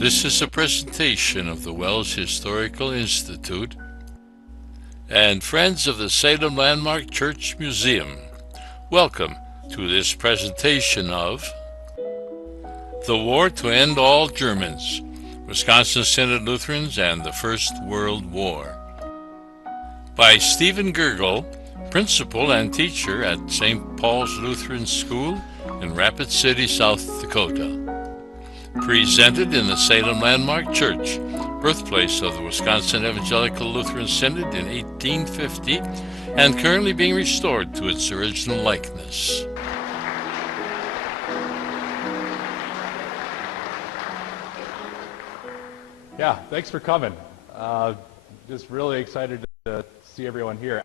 This is a presentation of the WELS Historical Institute and Friends of the Salem Landmark Church Museum. Welcome to this presentation of The War to End All Germans, Wisconsin Synod Lutherans and the First World War, by Stephen Gurgel, principal and teacher at St. Paul's Lutheran School in Rapid City, South Dakota. Presented in the Salem Landmark Church, birthplace of the Wisconsin Evangelical Lutheran Synod in 1850, and currently being restored to its original likeness. Yeah, thanks for coming. Just really excited to see everyone here.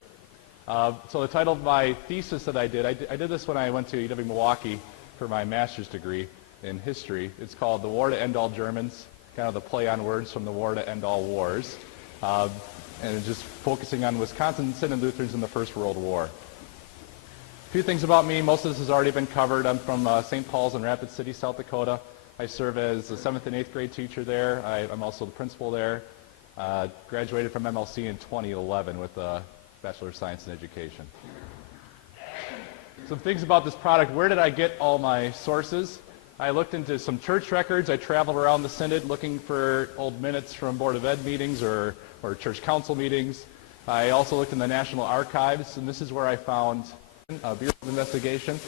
So the title of my thesis that I did this when I went to UW Milwaukee for my master's degree in history. It's called The War to End All Germans, kind of the play on words from the war to end all wars, and it's just focusing on Wisconsin Synod Lutherans in the First World War. A few things about me. Most of this has already been covered. I'm from St. Paul's in Rapid City, South Dakota. I serve as the 7th and 8th grade teacher there. I'm also the principal there. Graduated from MLC in 2011 with a Bachelor of Science in Education. Some things about this product. Where did I get all my sources? I looked into some church records. I traveled around the Synod looking for old minutes from Board of Ed meetings or church council meetings. I also looked in the National Archives, and this is where I found Bureau of Investigation.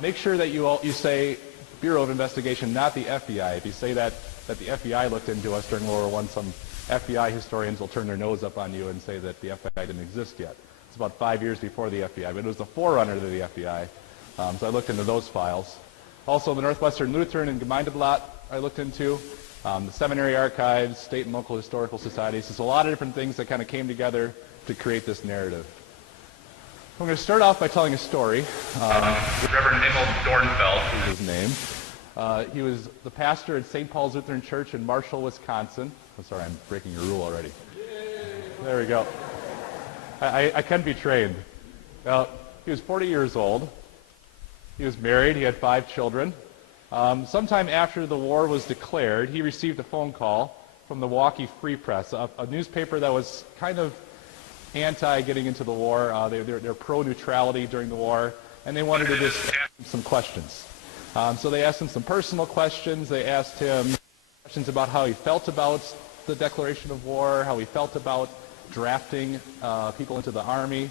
Make sure that you say Bureau of Investigation, not the FBI. If you say that the FBI looked into us during World War I, some FBI historians will turn their nose up on you and say that the FBI didn't exist yet. It's about 5 years before the FBI, but it was the forerunner to the FBI. So I looked into those files. Also, the Northwestern Lutheran and Gemeindeblatt I looked into, the seminary archives, state and local historical societies. There's a lot of different things that kind of came together to create this narrative. I'm going to start off by telling a story. Reverend Emil Dornfeld is his name. He was the pastor at St. Paul's Lutheran Church in Marshall, Wisconsin. I'm sorry, I'm breaking a rule already. There we go. I can be trained. He was 40 years old. He was married. He had 5 children. Sometime after the war was declared, he received a phone call from the Milwaukee Free Press, a newspaper that was kind of anti-getting into the war. They're pro-neutrality during the war, and they wanted to just ask him some questions. So they asked him some personal questions. They asked him questions about how he felt about the declaration of war, how he felt about drafting people into the army.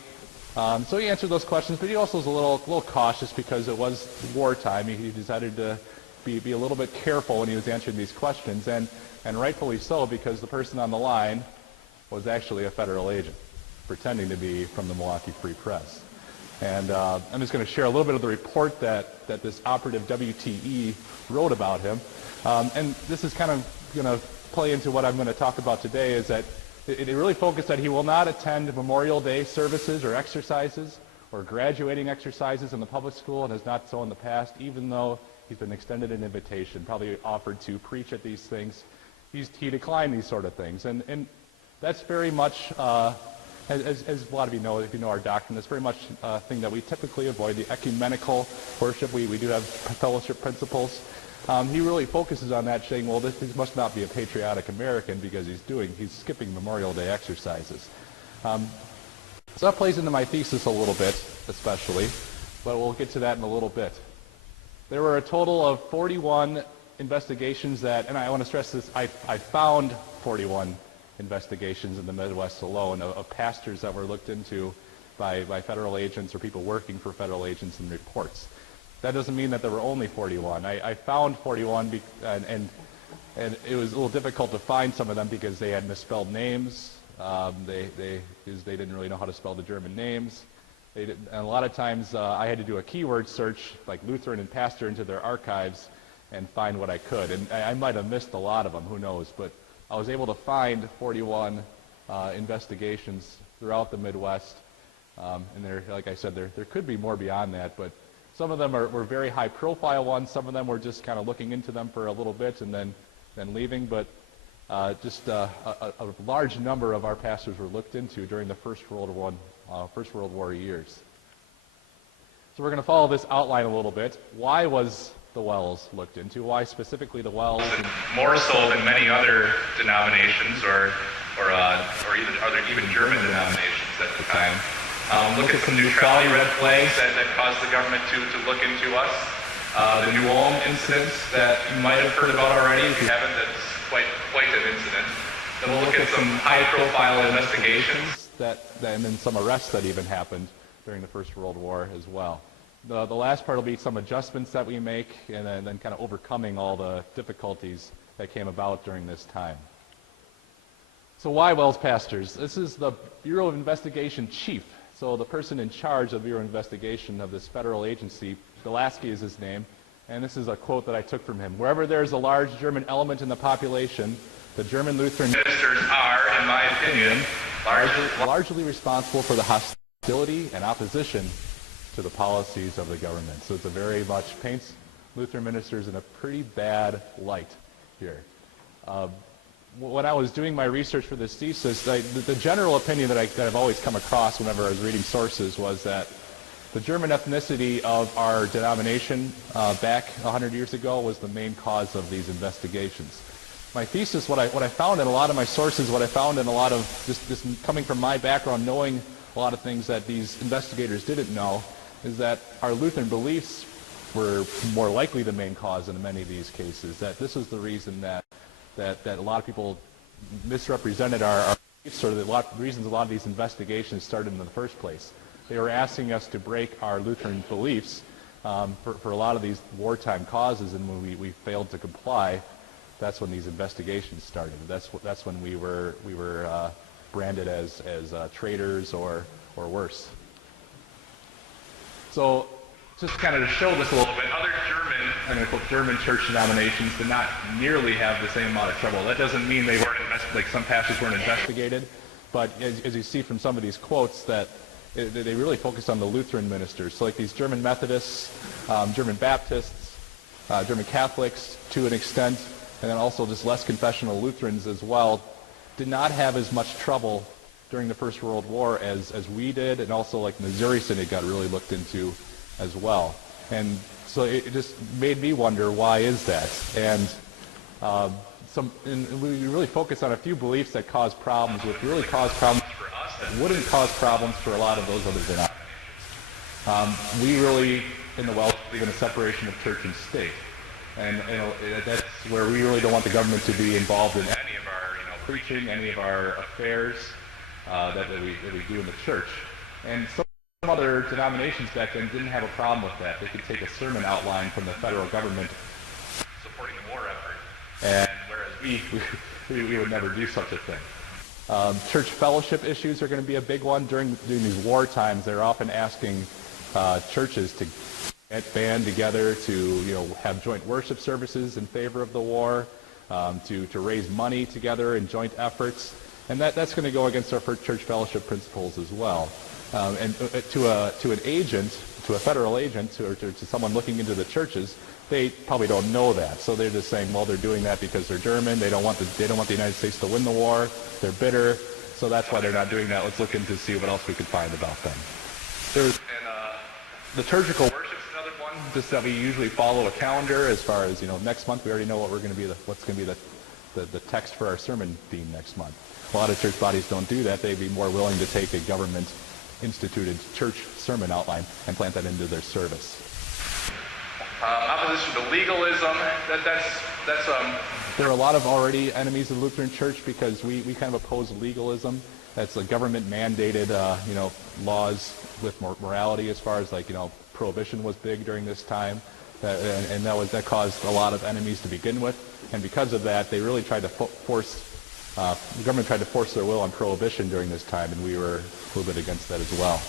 So he answered those questions, but he also was a little cautious because it was wartime. He decided to be a little bit careful when he was answering these questions, and rightfully so, because the person on the line was actually a federal agent pretending to be from the Milwaukee Free Press. And I'm just going to share a little bit of the report that this operative WTE wrote about him. And this is kind of going to play into what I'm going to talk about today, is that it really focused that he will not attend Memorial Day services or exercises or graduating exercises in the public school, and has not so in the past, even though he's been extended an invitation, probably offered to preach at these things. He declined these sort of things. And that's very much, as a lot of you know, if you know our doctrine, that's very much a thing that we typically avoid, the ecumenical worship. We do have fellowship principles. He really focuses on that, saying, well, this must not be a patriotic American because he's skipping Memorial Day exercises. So that plays into my thesis a little bit, especially, but we'll get to that in a little bit. There were a total of 41 investigations that, and I want to stress this, I found 41 investigations in the Midwest alone of pastors that were looked into by federal agents or people working for federal agents in reports. That doesn't mean that there were only 41. I found 41, and it was a little difficult to find some of them because they had misspelled names. They didn't really know how to spell the German names. And a lot of times I had to do a keyword search, like Lutheran and pastor, into their archives and find what I could. And I might have missed a lot of them, who knows. But I was able to find 41 investigations throughout the Midwest. And there, like I said, there could be more beyond that, but some of them were very high-profile ones. Some of them were just kind of looking into them for a little bit and then leaving. But just a large number of our pastors were looked into during the First World War years. So we're going to follow this outline a little bit. Why was the WELS looked into. Why specifically the WELS? More so than many other denominations or even German denominations at the time. Look at some neutrality red flags that caused the government to look into us. The New Ulm incidents that you might have heard about already. If you haven't, that's quite an incident. Then we'll look at some high-profile investigations. And then some arrests that even happened during the First World War as well. The last part will be some adjustments that we make, and then kind of overcoming all the difficulties that came about during this time. So why WELS pastors? This is the Bureau of Investigation chief. So the person in charge of the Bureau of Investigation of this federal agency, Bilasky is his name, and this is a quote that I took from him. Wherever there is a large German element in the population, the German Lutheran ministers are, in my opinion, largely responsible for the hostility and opposition to the policies of the government. So it's a very much paints Lutheran ministers in a pretty bad light here. When I was doing my research for this thesis, the general opinion that I've always come across whenever I was reading sources was that the German ethnicity of our denomination back 100 years ago was the main cause of these investigations. My thesis, what I found in a lot of my sources, what I found in a lot of this coming from my background, knowing a lot of things that these investigators didn't know, is that our Lutheran beliefs were more likely the main cause in many of these cases. That this was the reason that a lot of people misrepresented our beliefs, or the reasons a lot of these investigations started in the first place. They were asking us to break our Lutheran beliefs for a lot of these wartime causes, and when we failed to comply, that's when these investigations started. That's when we were branded as traitors or worse. So just kind of to show this a little bit, other German church denominations did not nearly have the same amount of trouble. That doesn't mean they weren't like some pastors weren't investigated, but as you see from some of these quotes, that they really focused on the Lutheran ministers. So like these German Methodists, German Baptists, German Catholics to an extent, and then also just less confessional Lutherans as well, did not have as much trouble during the First World War as we did, and also like Missouri Synod got really looked into as well. And so it just made me wonder, why is that? And we really focus on a few beliefs that cause problems, which really cause problems for us that wouldn't cause problems for a lot of those other denominations. We really, in the WELS, believe in a separation of church and state. And that's where we really don't want the government to be involved in any of our preaching, any of our affairs that we do in the church. And some other denominations back then didn't have a problem with that. They could take a sermon outline from the federal government supporting the war effort, and whereas we would never do such a thing. Church fellowship issues are going to be a big one during these war times. They're often asking churches to band together to have joint worship services in favor of the war, to raise money together in joint efforts, and that's going to go against our church fellowship principles as well. And to an agent, to a federal agent, or to someone looking into the churches, they probably don't know that. So they're just saying, well, they're doing that because they're German. They don't want the United States to win the war. They're bitter, so that's why they're not doing that. Let's look into see what else we can find about them. There's liturgical worship is another one. Just that we usually follow a calendar as far as next month we already know what's going to be the text for our sermon theme next month. A lot of church bodies don't do that. They'd be more willing to take a government instituted church sermon outline and plant that into their service. Opposition to legalism, there are a lot of already enemies of the Lutheran Church because we kind of oppose legalism. That's a government mandated laws with morality, as far as prohibition was big during this time, and that caused a lot of enemies to begin with. And because of that, they really tried to the government tried to force their will on prohibition during this time, and we were a little bit against that as well.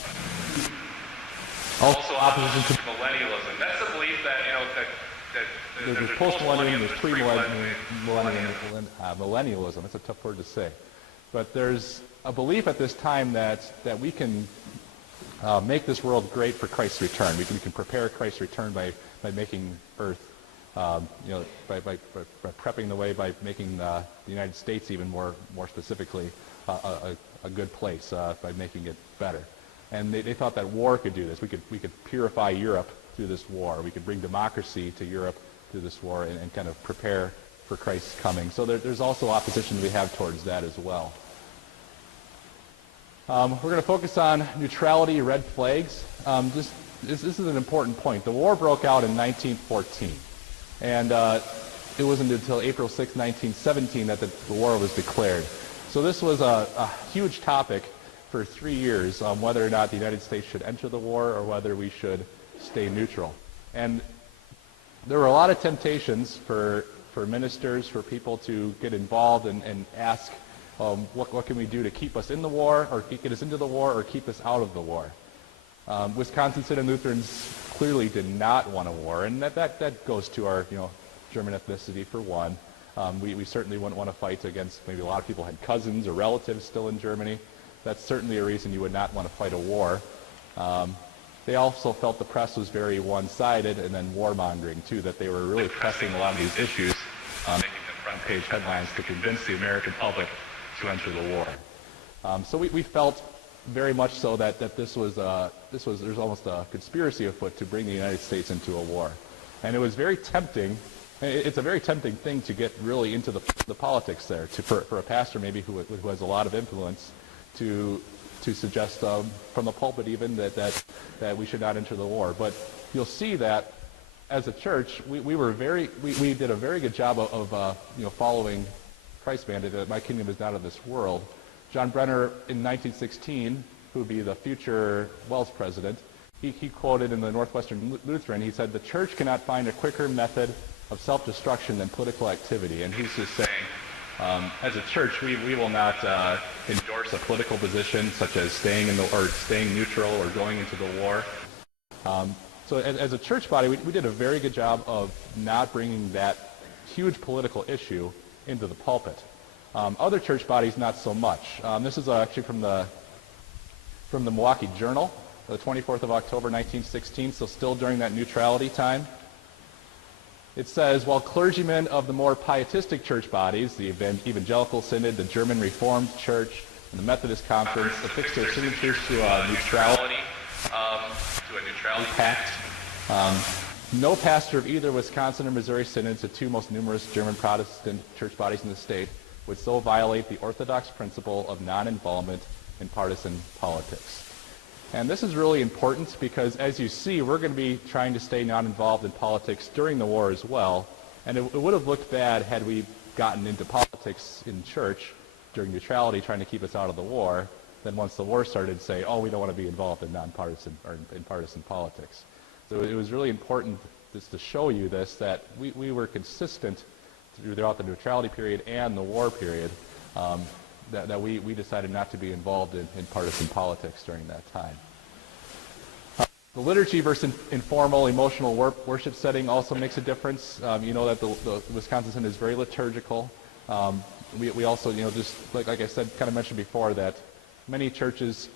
Also, opposition to millennialism. That's a belief that there's post-millennium, there's millennialism. That's a tough word to say, but there's a belief at this time that we can make this world great for Christ's return. We can prepare Christ's return by making Earth. By prepping the way, by making the United States even more specifically a good place, by making it better. And they thought that war could do this. We could purify Europe through this war. We could bring democracy to Europe through this war and kind of prepare for Christ's coming. So there's also opposition we have towards that as well. We're going to focus on neutrality, red flags. This is an important point. The war broke out in 1914, and it wasn't until April 6, 1917 that the war was declared. So this was a huge topic for 3 years, whether or not the United States should enter the war or whether we should stay neutral. And there were a lot of temptations for ministers, for people to get involved and ask, what can we do to keep us in the war, or get us into the war, or keep us out of the war? Wisconsin Synod Lutherans clearly did not want a war, and that goes to our German ethnicity for one. We certainly wouldn't want to fight against, maybe a lot of people had cousins or relatives still in Germany. That's certainly a reason you would not want to fight a war. They also felt the press was very one-sided, and then warmongering too, that they were really pressing a lot of these issues, making them front-page headlines to convince the American public to enter the war. So we felt very much so that there's almost a conspiracy afoot to bring the United States into a war. And it was very tempting. It's a very tempting thing to get really into the politics there, for a pastor maybe who has a lot of influence to suggest from the pulpit even that we should not enter the war. But you'll see that as a church, we did a very good job of following Christ's mandate that my kingdom is not of this world. John Brenner in 1916, who would be the future WELS president, he quoted in the Northwestern Lutheran, he said, "The church cannot find a quicker method of self-destruction than political activity." And he's just saying, as a church, we will not endorse a political position such as staying neutral or going into the war. So as a church body, we did a very good job of not bringing that huge political issue into the pulpit. Other church bodies, not so much. This is actually from the Milwaukee Journal, the 24th of October, 1916, so still during that neutrality time. It says, while clergymen of the more pietistic church bodies, the Evangelical Synod, the German Reformed Church, and the Methodist Conference, affixed their signatures to a neutrality pact, no pastor of either Wisconsin or Missouri synods, the two most numerous German Protestant church bodies in the state, would so violate the orthodox principle of non-involvement in partisan politics. And this is really important because, as you see, we're going to be trying to stay non-involved in politics during the war as well. And it would have looked bad had we gotten into politics in church during neutrality, trying to keep us out of the war. Then once the war started, say, oh, we don't want to be involved in non-partisan or in partisan politics. So it was really important just to show you this, that we were consistent throughout the neutrality period and the war period, that we decided not to be involved in partisan politics during that time. The liturgy versus informal, emotional worship setting also makes a difference. You know that the Wisconsin Synod is very liturgical. We also, just like I said, kind of mentioned before, that many churches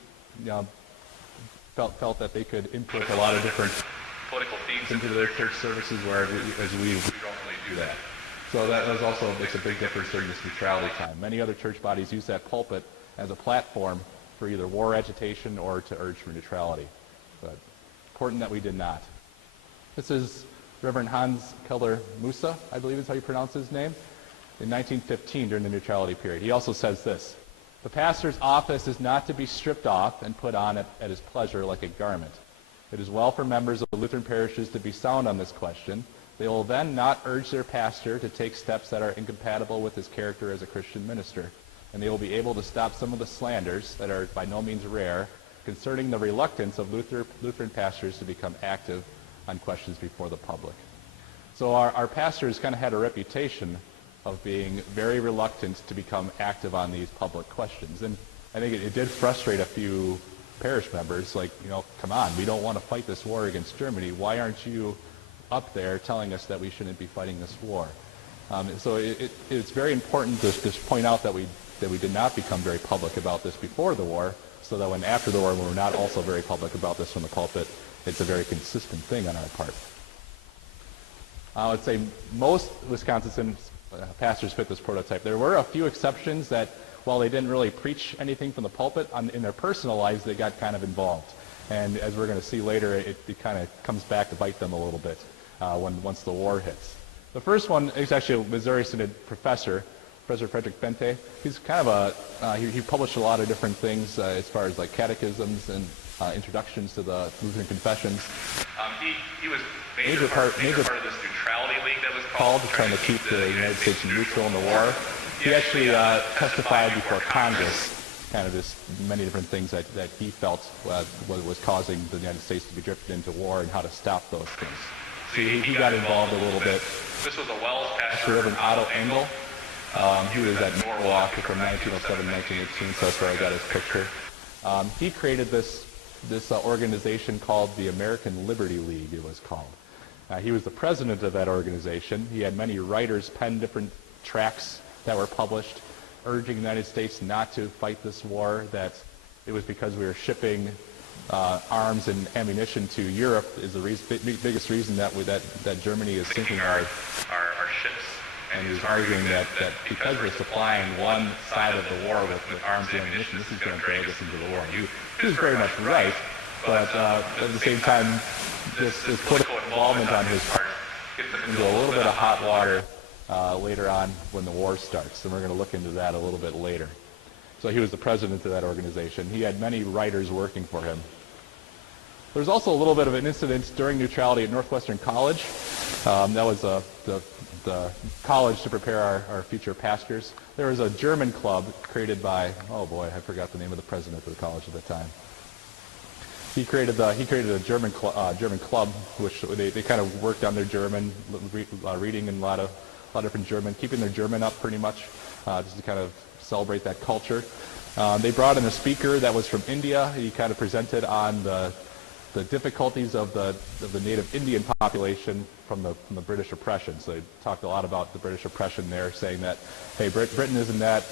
felt that they could input a lot of different political themes into their church services, whereas we don't really do that. So that also makes a big difference during this neutrality time. Many other church bodies use that pulpit as a platform for either war agitation or to urge for neutrality. But important that we did not. This is Reverend Hans Keller Musa, I believe is how you pronounce his name, in 1915 during the neutrality period. He also says this: "The pastor's office is not to be stripped off and put on at his pleasure like a garment. It is well for members of the Lutheran parishes to be sound on this question. They will then not urge their pastor to take steps that are incompatible with his character as a Christian minister, and they will be able to stop some of the slanders that are by no means rare concerning the reluctance of Lutheran pastors to become active on questions before the public." So our pastors kind of had a reputation of being very reluctant to become active on these public questions. And I think it did frustrate a few parish members, like, come on, we don't want to fight this war against Germany. Why aren't you up there telling us that we shouldn't be fighting this war? So it's very important to just point out that we did not become very public about this before the war, so that when after the war, when we're not also very public about this from the pulpit, it's a very consistent thing on our part. I would say most Wisconsin pastors fit this prototype. There were a few exceptions that, while they didn't really preach anything from the pulpit, in their personal lives, they got kind of involved. And as we're going to see later, it kind of comes back to bite them a little bit once the war hits. The first one is actually a Missouri Synod professor, Professor Frederick Bente. He's kind of he published a lot of different things as far as like catechisms and introductions to the Lutheran confessions. He was major part of this neutrality league that was called, trying to keep the United States neutral in the war. He actually testified before Congress, kind of just many different things that he felt was causing the United States to be drifted into war and how to stop those things. So he got involved a little bit. This was a WELS pastor. Reverend Otto Engel. He was at Norwalk from 1907 to 1918, so that's where I got his picture. He created this organization called the American Liberty League, it was called. He was the president of that organization. He had many writers pen different tracts that were published urging the United States not to fight this war, that it was because we were shipping arms and ammunition to Europe is the biggest reason that Germany is sinking our ships. And he was arguing that because we're supplying one side of the war with arms and ammunition, this is going to drag us into the war. He was very much right, but at the same time, this political involvement on his part gets him into a little bit of hot water later on when the war starts, and we're going to look into that a little bit later. So he was the president of that organization. He had many writers working for him. There's also a little bit of an incident during neutrality at Northwestern College. That was the college to prepare our future pastors. There was a German club created by, oh boy, I forgot the name of the president of the college at the time. He created a German club, which they kind of worked on their German, reading in a lot of different German, keeping their German up pretty much, just to kind of celebrate that culture. They brought in a speaker that was from India. He kind of presented on the difficulties of the native Indian population from the British oppression. So they talked a lot about the British oppression there, saying that, hey, Britain isn't that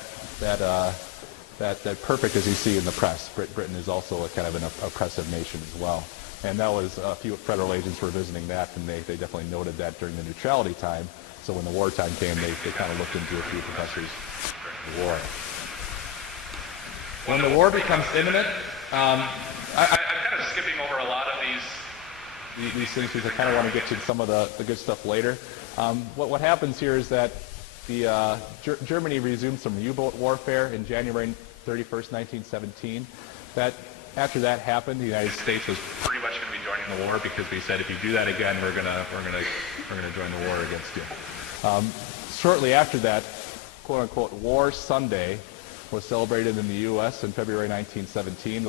perfect as you see in the press. Britain is also a kind of an oppressive nation as well. And that was a few federal agents were visiting that, and they definitely noted that during the neutrality time. So when the wartime came, they kind of looked into a few professors during the war. When the war becomes imminent, I'm kind of skipping over a lot of these things because I kind of want to get to some of the good stuff later. What happens here is that Germany resumed some U-boat warfare in January 31st, 1917. After that happened, the United States was pretty much going to be joining the war because we said if you do that again, we're gonna join the war against you. Shortly after that, quote unquote, War Sunday was celebrated in the U.S. in February 1917.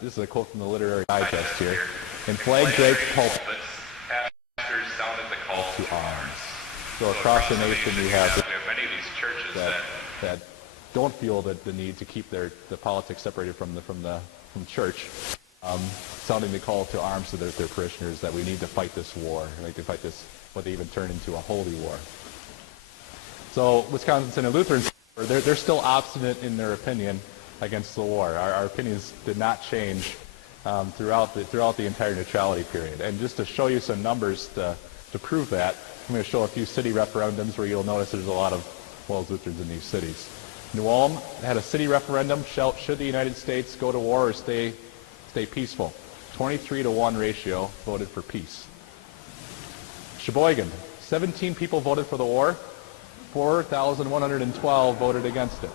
This is a quote from the Literary Digest here. In flag-draped pulpits, pastors sounded the call to arms. So across the nation, we have many of these churches that don't feel the need to keep the politics separated from church, sounding the call to arms to their parishioners that we need to fight this war, like to fight this, what they even turn into a holy war. So Wisconsin Synod Lutheran, they're still obstinate in their opinion against the war. Our opinions did not change throughout the entire neutrality period. And just to show you some numbers to prove that, I'm going to show a few city referendums where you'll notice there's a lot of WELS Lutherans in these cities. New Ulm had a city referendum, should the United States go to war or stay peaceful? 23-to-1 ratio voted for peace. Sheboygan, 17 people voted for the war, 4,112 voted against it.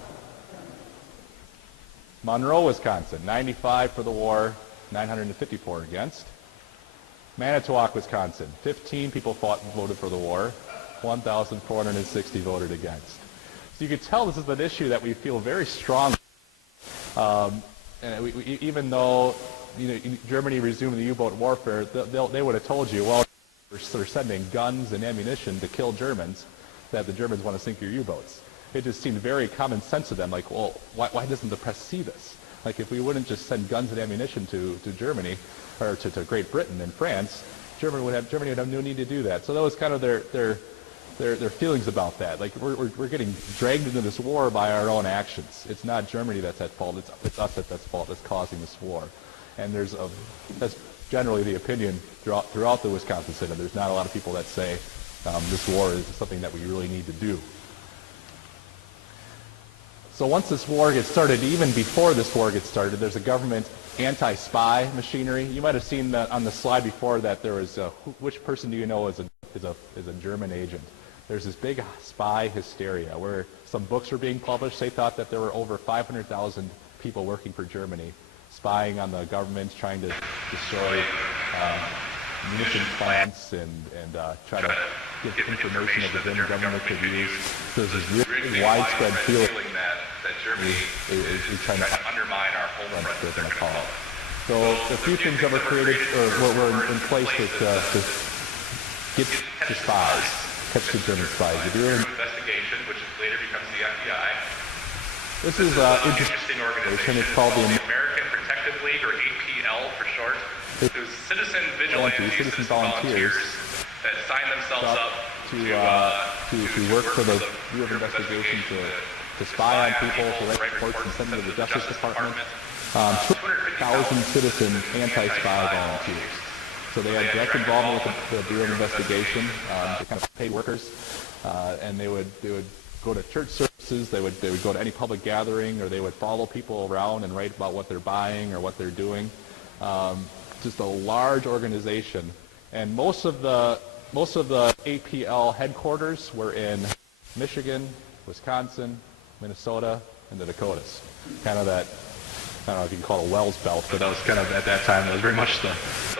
Monroe, Wisconsin, 95 for the war, 954 against. Manitowoc, Wisconsin, 15 people voted for the war, 1,460 voted against. So you can tell this is an issue that we feel very strong. And even though Germany resumed the U-boat warfare, they would have told you, well, they're sending guns and ammunition to kill Germans, that the Germans want to sink your U-boats. It just seemed very common sense to them, like, well, why doesn't the press see this? Like, if we wouldn't just send guns and ammunition to Germany, or to Great Britain and France, Germany would have no need to do that. So that was kind of their feelings about that. Like, we're getting dragged into this war by our own actions. It's not Germany that's at fault. It's us that's fault that's causing this war. And that's generally the opinion throughout the Wisconsin Synod. There's not a lot of people that say this war is something that we really need to do. So once this war gets started, even before this war gets started, there's a government anti-spy machinery. You might have seen that on the slide before that there was which person do you know is a German agent. There's this big spy hysteria where some books were being published. They thought that there were over 500,000 people working for Germany, spying on the government, trying to destroy munitions plants and try to get information that the German government could use. So there's this really widespread feeling that Germany is trying to undermine our home front, as they're going to call it. So a few things that were created or were in place to get the spies, catch the German spies. The Bureau of Investigation, which later becomes the FBI. This is an interesting organization. It's called the American Protective League, or APL for short. It was citizen vigilantes, citizen volunteers that signed themselves up to work for the Bureau of Investigation to spy on people, to write reports and send them to the Justice Department. 200,000 citizen anti-spy volunteers. So they had direct involvement with the Bureau of Investigation. They kind of paid workers, and they would go to church services. They would go to any public gathering, or they would follow people around and write about what they're buying or what they're doing. Just a large organization, and most of the APL headquarters were in Michigan, Wisconsin, Minnesota, and the Dakotas. Kind of that, I don't know if you can call it a WELS belt, but that was kind of, at that time, it was very much the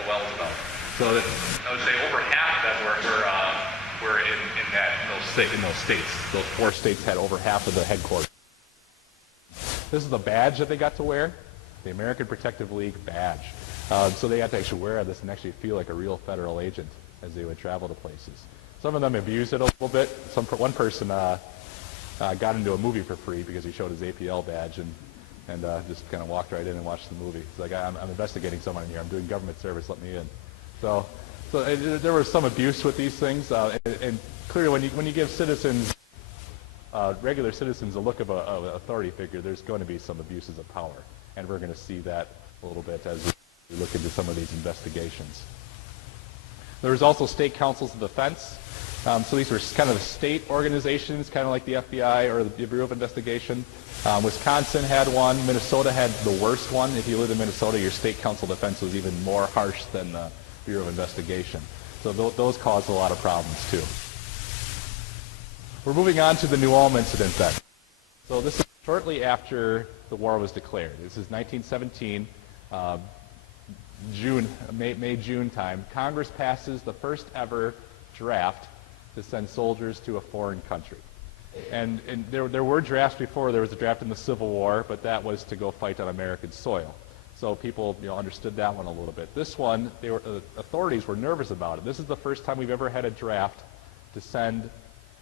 WELS belt. So that, I would say over half of them were in those states. Those 4 states had over half of the headquarters. This is the badge that they got to wear, the American Protective League badge. So they had to actually wear this and actually feel like a real federal agent as they would travel to places. Some of them abused it a little bit. One person got into a movie for free because he showed his APL badge and just kind of walked right in and watched the movie. He's like, I'm investigating someone here. I'm doing government service. Let me in. So there was some abuse with these things. And clearly, when you give citizens, regular citizens, a look of an authority figure, there's going to be some abuses of power. And we're going to see that a little bit as we look into some of these investigations. There was also state councils of defense. So these were kind of state organizations, kind of like the FBI or the Bureau of Investigation. Wisconsin had one. Minnesota had the worst one. If you lived in Minnesota, your state council of defense was even more harsh than the Bureau of Investigation. So those caused a lot of problems too. We're moving on to the New Ulm incident then. So this is shortly after the war was declared. This is 1917. May-June time. Congress passes the first ever draft to send soldiers to a foreign country. And there were drafts before. There was a draft in the Civil War, but that was to go fight on American soil. So people understood that one a little bit. This one, authorities were nervous about it. This is the first time we've ever had a draft to send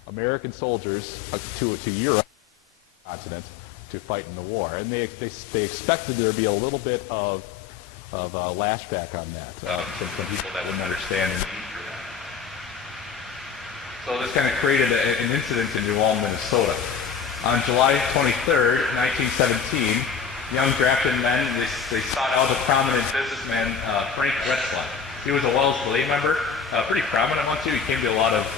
American soldiers to Europe, continent, to fight in the war. And they expected there to be a little bit of lashback on that. Some people that wouldn't understand the need for that. So this kind of created an incident in New Ulm, Minnesota. On July 23rd, 1917, young drafted men, they sought out a prominent businessman, Frank Retzlaff. He was a WELS Belay member, pretty prominent one too. He came to a lot of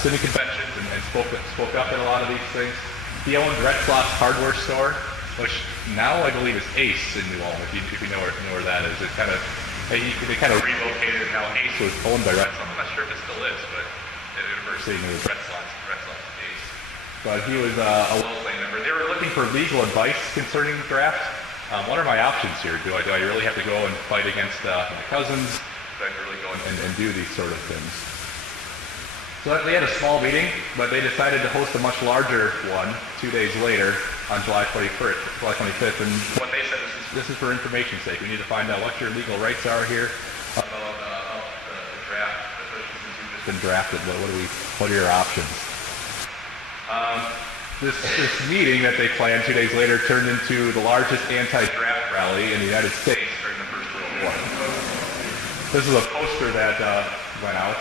synod conventions and spoke up at a lot of these things. He owned Retzlaff's hardware store, which now I believe is Ace in New Ulm, if you know where that is. They kind of relocated it. Now Ace was owned by Retzlaff. I'm not sure if it still is, but at the university it was Retzlaff's Ace. But he was a WELS member. They were looking for legal advice concerning the draft. What are my options here? Do I really have to go and fight against my cousins? Do I really go and do these sort of things? So they had a small meeting, but they decided to host a much larger one 2 days later on July 25th. And what they said is, this is for information's sake. We need to find out what your legal rights are here about the draft. Since you've just been drafted, what are your options? This meeting that they planned 2 days later turned into the largest anti-draft rally in the United States during the First World War. This is a poster that went out.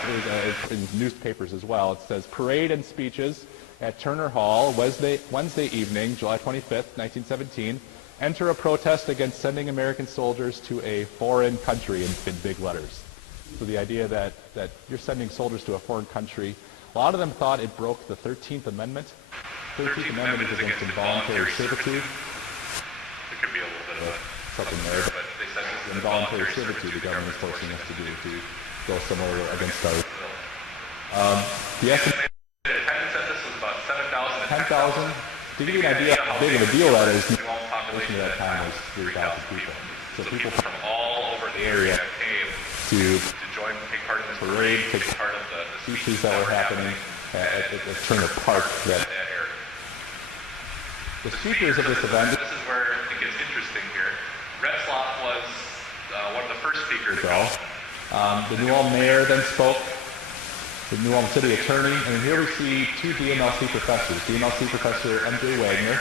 It's in newspapers as well. It says, "Parade and speeches at Turner Hall, Wednesday evening, July 25th, 1917. Enter a protest against sending American soldiers to a foreign country," in big letters. So the idea that you're sending soldiers to a foreign country, a lot of them thought it broke the 13th Amendment. 13th Amendment is against involuntary servitude. There could be a little bit of something there. But they said involuntary servitude the government is forcing us to do to go somewhere against our will. The estimated attendance at this was about 7,000. 10,000. To give you an idea how big of a deal that is, the population at that time was 3,000 people. So people from all over the area came to join, take part in this parade, take part of the speeches that were happening at Turner Park. that area. The speakers of this event, This is where it gets interesting here. Retzlaff was one of the first speakers. the New Ulm mayor then spoke, the New Ulm city attorney, and here we see two DMLC professors, DMLC professor M.J. Wagner,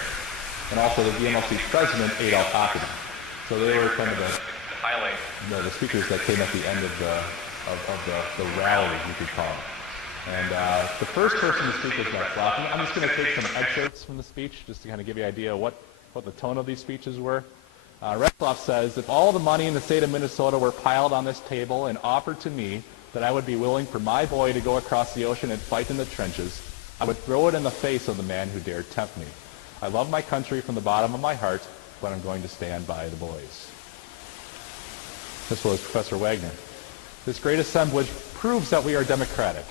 and also the DMLC president, Adolf Ackerman. So they were kind of the speakers that came at the end of the rally, you could call it. And the first person to speak was Retzlaff. I'm just going to take some excerpts from the speech just to kind of give you an idea what the tone of these speeches were. Retzlaff says, if all the money in the state of Minnesota were piled on this table and offered to me that I would be willing for my boy to go across the ocean and fight in the trenches, I would throw it in the face of the man who dared tempt me. I love my country from the bottom of my heart, but I'm going to stand by the boys. This was Professor Wagner. This great assemblage proves that we are democratic.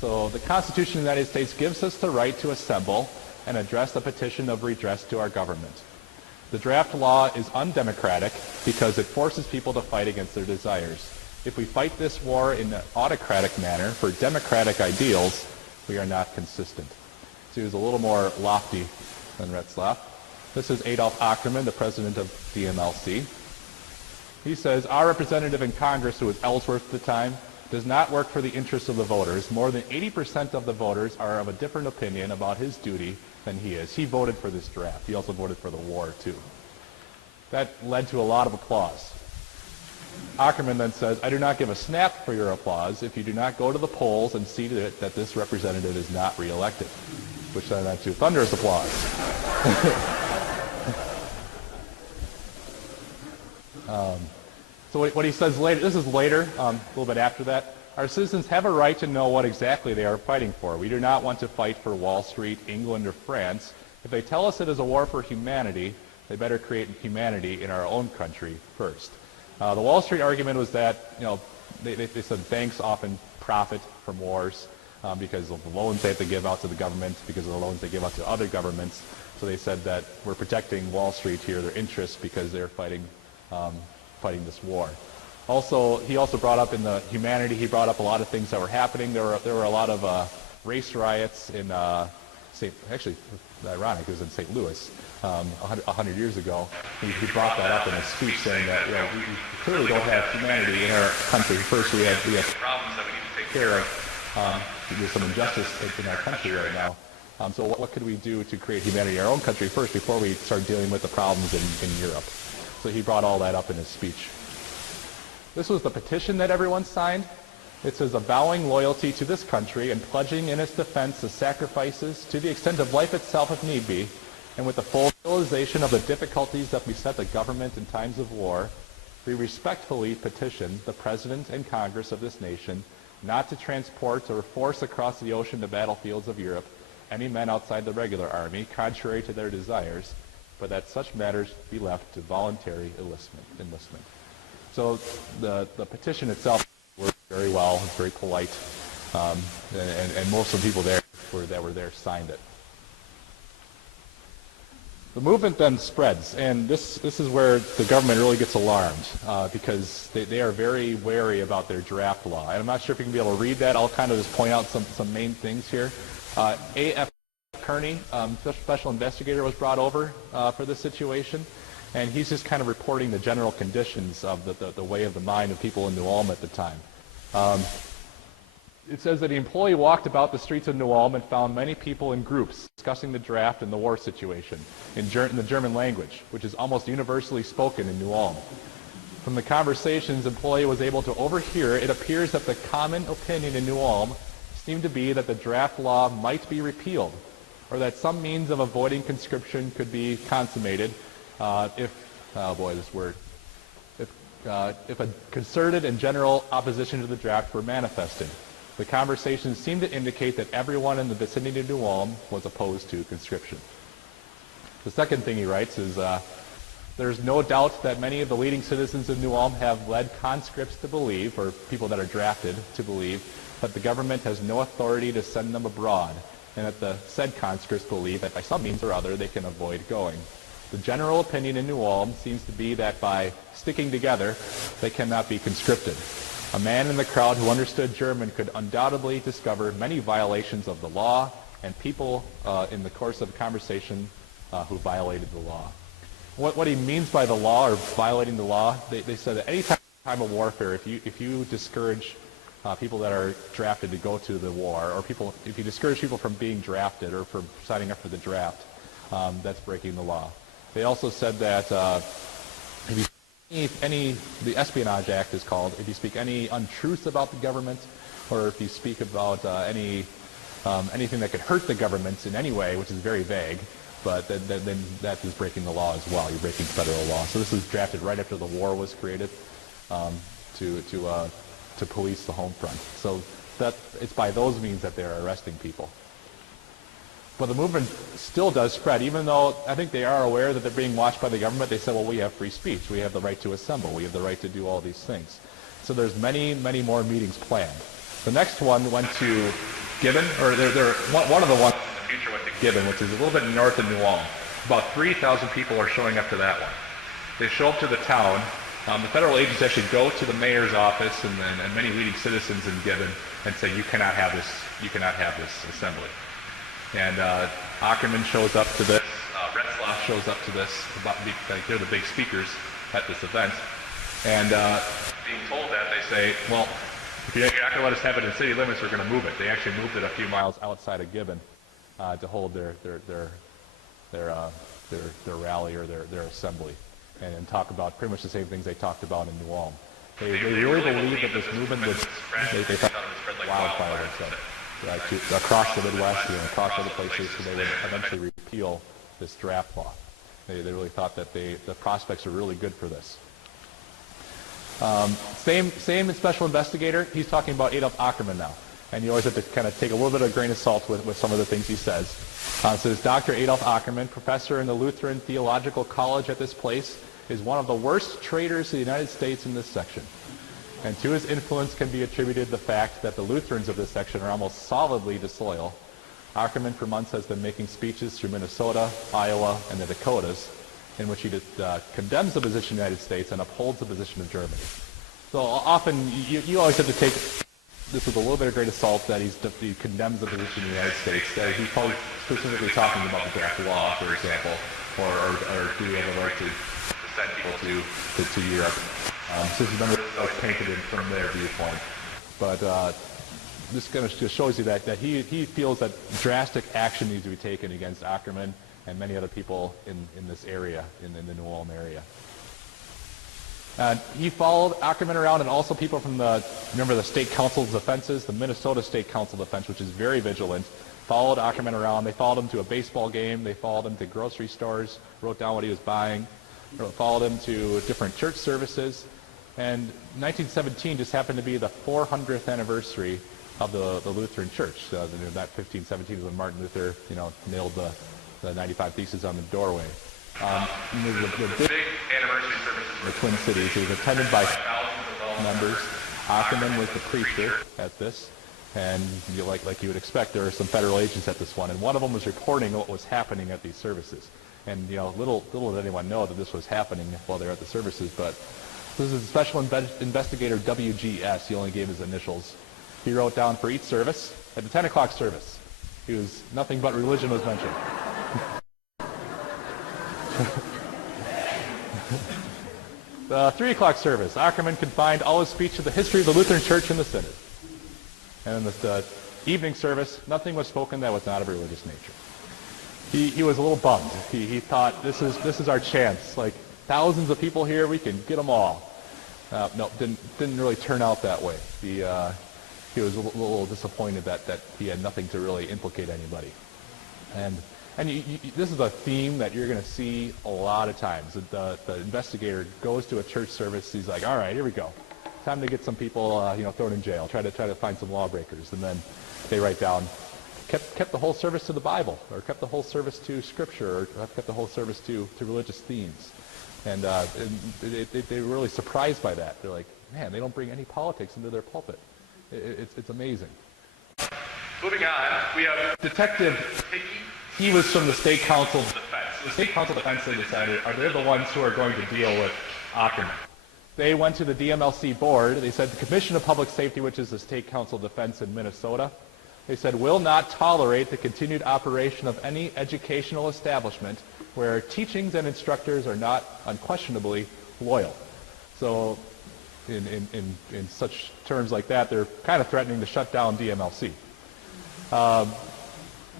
So the Constitution of the United States gives us the right to assemble and address the petition of redress to our government. The draft law is undemocratic because it forces people to fight against their desires. If we fight this war in an autocratic manner for democratic ideals, we are not consistent. So he was a little more lofty than Retzlaff. This is Adolf Ackerman, the president of DMLC. He says, our representative in Congress, who was Ellsworth at the time, does not work for the interests of the voters. More than 80% of the voters are of a different opinion about his duty than he is. He voted for this draft. He also voted for the war, too. That led to a lot of applause. Ackerman then says, I do not give a snap for your applause if you do not go to the polls and see to it that this representative is not reelected, which then led to thunderous applause. So what he says later, this is later, a little bit after that, our citizens have a right to know what exactly they are fighting for. We do not want to fight for Wall Street, England, or France. If they tell us it is a war for humanity, they better create humanity in our own country first. The Wall Street argument was that, they said banks often profit from wars because of the loans they have to give out to the government, because of the loans they give out to other governments. So they said that we're protecting Wall Street here, their interests, because they're fighting this war. Also, he also brought up in the humanity, he brought up a lot of things that were happening. There were a lot of race riots in actually, ironic, it was in St. Louis 100 years ago. He brought that up in a speech saying that we clearly don't have humanity in our country. First, we have Problems that we need to take care of. There's some injustice in our country right now. So what could we do to create humanity in our own country first before we start dealing with the problems in Europe? So he brought all that up in his speech. This was the petition that everyone signed. It says, avowing loyalty to this country and pledging in its defense the sacrifices to the extent of life itself if need be, and with the full realization of the difficulties that beset the government in times of war, we respectfully petition the President and Congress of this nation not to transport or force across the ocean to battlefields of Europe any men outside the regular army, contrary to their desires, but that such matters be left to voluntary enlistment. So the petition itself worked very well, very polite, and most of the people that were there signed it. The movement then spreads, and this is where the government really gets alarmed because they are very wary about their draft law. And I'm not sure if you can be able to read that. I'll kind of just point out some main things here. A.F. Kearney, special investigator, was brought over for this situation, and he's just kind of reporting the general conditions of the way of the mind of people in New Ulm at the time. It says that the employee walked about the streets of New Ulm and found many people in groups discussing the draft and the war situation in the German language, which is almost universally spoken in New Ulm. From the conversations the employee was able to overhear, it appears that the common opinion in New Ulm seemed to be that the draft law might be repealed, or that some means of avoiding conscription could be consummated if a concerted and general opposition to the draft were manifested. The conversations seem to indicate that everyone in the vicinity of New Ulm was opposed to conscription. The second thing he writes is, There's no doubt that many of the leading citizens of New Ulm have led conscripts to believe, or people that are drafted to believe, that the government has no authority to send them abroad, and that the said conscripts believe that by some means or other they can avoid going. The general opinion in New Ulm seems to be that by sticking together, they cannot be conscripted. A man in the crowd who understood German could undoubtedly discover many violations of the law and people in the course of a conversation who violated the law. What he means by the law or violating the law, they said that any time of warfare, if you discourage people that are drafted to go to the war, or if you discourage people from being drafted or from signing up for the draft, that's breaking the law. They also said that if the Espionage Act is called, if you speak any untruth about the government, or if you speak about anything that could hurt the government in any way, which is very vague, but then that is breaking the law as well. You're breaking federal law. So this was drafted right after the war was created to police the home front. So that it's by those means that they're arresting people. But the movement still does spread, even though I think they are aware that they're being watched by the government. They say, well, we have free speech. We have the right to assemble. We have the right to do all these things. So there's many, many more meetings planned. The next one went to Gibbon, or one of the ones in the future went to Gibbon, which is a little bit north of New Ulm. About 3,000 people are showing up to that one. They show up to the town. The federal agents actually go to the mayor's office and many leading citizens in Gibbon and say, you cannot have this assembly. And Ackerman shows up to this, Retzlaff shows up to this, they're the big speakers at this event. And being told that, they say, well, if you're not going to let us have it in city limits, we're going to move it. They actually moved it a few miles outside of Gibbon to hold their rally or their assembly, and talk about pretty much the same things they talked about in New Ulm. They really believed that this movement would, they thought it would spread like wildfire across the Midwest and across other places, so they would eventually repeal this draft law. They really thought that the prospects are really good for this. Same special investigator, he's talking about Adolf Ackerman now. And you always have to kind of take a little bit of a grain of salt with some of the things he says. So it's Dr. Adolf Ackerman, professor in the Lutheran Theological College at this place, is one of the worst traitors to the United States in this section. And to his influence can be attributed the fact that the Lutherans of this section are almost solidly disloyal. Ackerman for months has been making speeches through Minnesota, Iowa, and the Dakotas, in which he condemns the position of the United States and upholds the position of Germany. So often, you always have to take this with a little bit of grain of salt that he condemns the position of the United States. He's probably specifically talking about the draft law, for example, or do we have a right to send people to Europe. So this is painted in from their viewpoint. But this kind of just shows you that he feels that drastic action needs to be taken against Ackerman and many other people in this area, in the New Ulm area. He followed Ackerman around, and also people from remember the State Council's defenses, the Minnesota State Council defense, which is very vigilant, followed Ackerman around. They followed him to a baseball game. They followed him to grocery stores, wrote down what he was buying, followed him to different church services. And 1917 just happened to be the 400th anniversary of the Lutheran Church. That 1517 is when Martin Luther, nailed the 95 Theses on the doorway. The big anniversary services in the Twin Cities. It was attended by thousands of members. Ackerman was the preacher at this, and like you would expect, there were some federal agents at this one, and one of them was reporting what was happening at these services. And little did anyone know that this was happening while they were at the services. But this is Special Investigator WGS. He only gave his initials. He wrote down for each service at the 10 o'clock service. He was nothing but religion was mentioned. The 3 o'clock service, Ackerman confined all his speech to the history of the Lutheran Church and the Synod. And in the evening service, nothing was spoken that was not of a religious nature. He was a little bummed. He thought, this is our chance. Like, thousands of people here, we can get them all. No, didn't really turn out that way. He was a little disappointed that he had nothing to really implicate anybody. And this is a theme that you're going to see a lot of times. The investigator goes to a church service. He's like, all right, here we go. Time to get some people thrown in jail. Try to find some lawbreakers. And then they write down, kept the whole service to the Bible, or kept the whole service to Scripture, or kept the whole service to religious themes. And they were really surprised by that. They're like, man, they don't bring any politics into their pulpit. It's amazing. Moving on, we have Detective Hickey. He was from the State Council. Defense. The State Council Defense, they decided, they're the ones who are going to deal with Ackerman. They went to the DMLC board. They said the Commission of Public Safety, which is the State Council Defense in Minnesota, they said, will not tolerate the continued operation of any educational establishment where teachings and instructors are not unquestionably loyal. So in such terms like that, they're kind of threatening to shut down DMLC.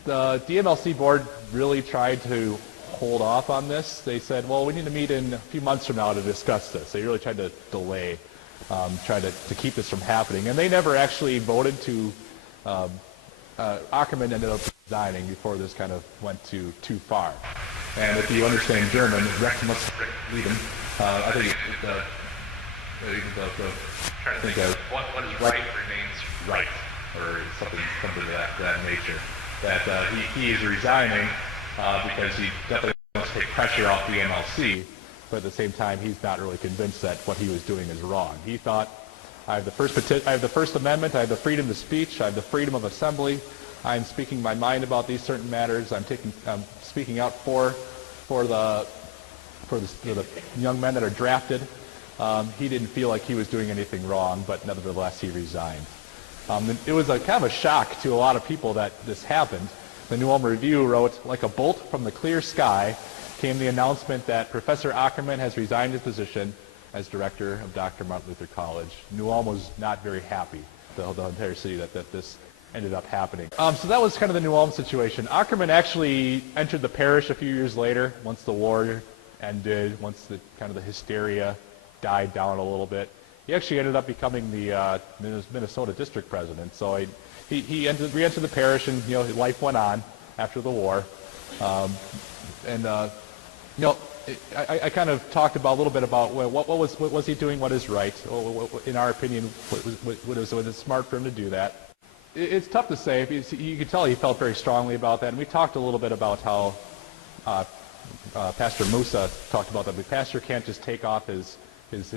The DMLC board really tried to hold off on this. They said, well, we need to meet in a few months from now to discuss this. They really tried to delay, try to keep this from happening. And they never actually voted to, Ackerman ended up resigning before this kind of went too far. And if you understand German, Recht muss lieben. I think what is right remains right, or something of that nature. That he is resigning because he definitely wants to take pressure off the MLC, but at the same time, he's not really convinced that what he was doing is wrong. He thought, I have the First Amendment, I have the freedom of speech, I have the freedom of assembly, I'm speaking my mind about these certain matters, I'm speaking out for the young men that are drafted. He didn't feel like he was doing anything wrong, but nevertheless, he resigned. It was a kind of a shock to a lot of people that this happened. The New Ulm Review wrote, like a bolt from the clear sky came the announcement that Professor Ackerman has resigned his position as director of Dr. Martin Luther College. New Ulm was not very happy, the entire city, that this ended up happening. So that was kind of the New Ulm situation. Ackerman actually entered the parish a few years later, once the war ended, once the kind of the hysteria died down a little bit. He actually ended up becoming the Minnesota district president. So he re-entered the parish, and life went on after the war. I kind of talked about a little bit about what was he doing, what is right. In our opinion, was it smart for him to do that? It's tough to say. You could tell he felt very strongly about that, and we talked a little bit about how Pastor Musa talked about that. The pastor can't just take off his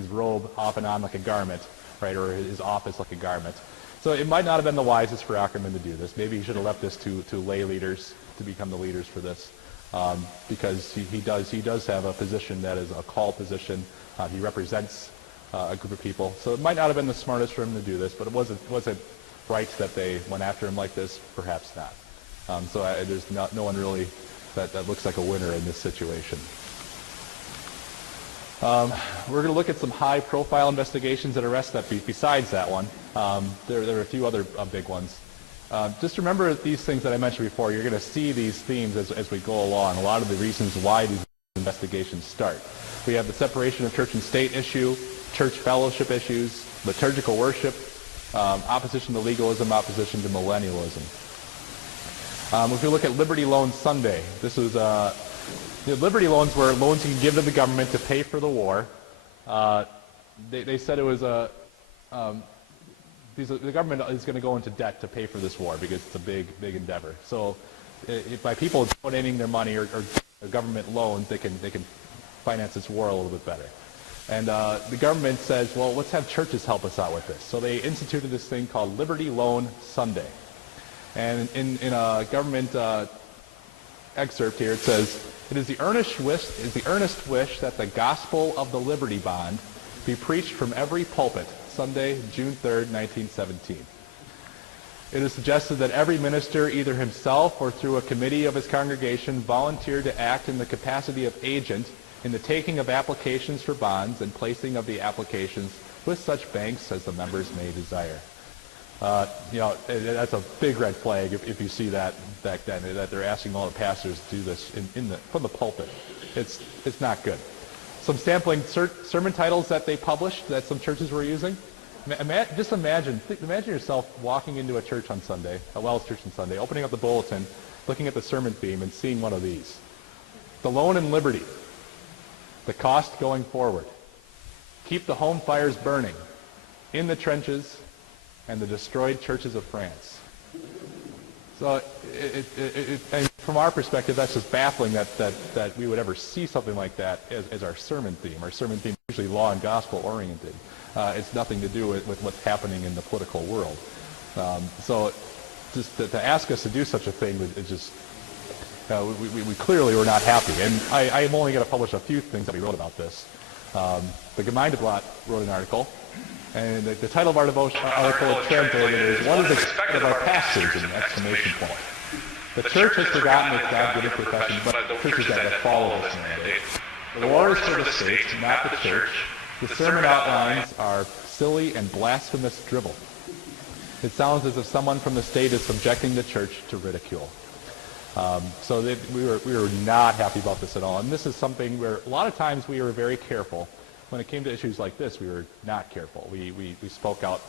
robe off and on like a garment, right, or his office like a garment. So it might not have been the wisest for Ackerman to do this. Maybe he should have left this to lay leaders to become the leaders for this, because he does have a position that is a call position. He represents a group of people. So it might not have been the smartest for him to do this, but it wasn't right that they went after him like this. Perhaps not. There's no one really that looks like a winner in this situation. We're going to look at some high-profile investigations that arrest that besides that one. There are a few other big ones. Just remember these things that I mentioned before. You're going to see these themes as we go along, a lot of the reasons why these investigations start. We have the separation of church and state issue, church fellowship issues, liturgical worship, opposition to legalism, opposition to millennialism. If we look at Liberty Loan Sunday, this was the Liberty loans were loans you can give to the government to pay for the war. They said it was the government is going to go into debt to pay for this war because it's a big endeavor. So by people donating their money or government loans, they can finance this war a little bit better. And the government says, well, let's have churches help us out with this. So they instituted this thing called Liberty Loan Sunday. And in a government excerpt here, it says, it is the earnest wish that the gospel of the Liberty Bond be preached from every pulpit, Sunday, June 3rd, 1917. It is suggested that every minister, either himself or through a committee of his congregation, volunteer to act in the capacity of agent in the taking of applications for bonds and placing of the applications with such banks as the members may desire. That's a big red flag if you see that back then, that they're asking all the pastors to do this from the pulpit. It's not good. Some sampling sermon titles that they published that some churches were using. Just imagine yourself walking into a church on Sunday, a WELS church on Sunday, opening up the bulletin, looking at the sermon theme, and seeing one of these. The Loan and Liberty. The Cost Going Forward. Keep the Home Fires Burning. In the Trenches. And the Destroyed Churches of France. So and from our perspective, that's just baffling that we would ever see something like that as our sermon theme. Our sermon theme is usually law and gospel oriented. It's nothing to do with what's happening in the political world. So just to ask us to do such a thing, it just we clearly were not happy. And I am only going to publish a few things that we wrote about this. The Gemeindeblatt wrote an article. And the title of our article translated is, "What is expected of our pastors?" in an exclamation point. The church has forgotten its God-given profession, but the churches that follow this mandate. The war is for the state, not the church. The sermon outlines are silly and blasphemous drivel. It sounds as if someone from the state is subjecting the church to ridicule. So we were not happy about this at all. And this is something where a lot of times we were very careful. When it came to issues like this, we were not careful. We spoke out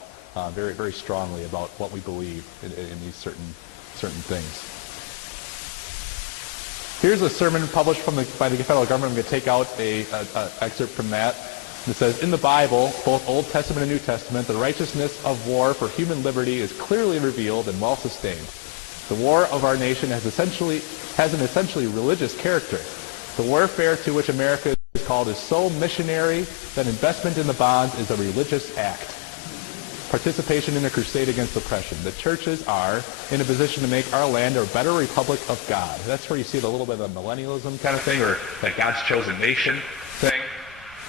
very, very strongly about what we believe in these certain things. Here's a sermon published by the federal government. I'm going to take out an excerpt from that. It says, "In the Bible, both Old Testament and New Testament, the righteousness of war for human liberty is clearly revealed and well sustained. The war of our nation has an essentially religious character. The warfare to which America is called is so missionary that investment in the bonds is a religious act. Participation in a crusade against oppression. The churches are in a position to make our land a better republic of God." That's where you see the little bit of millennialism kind of thing, or like God's chosen nation thing.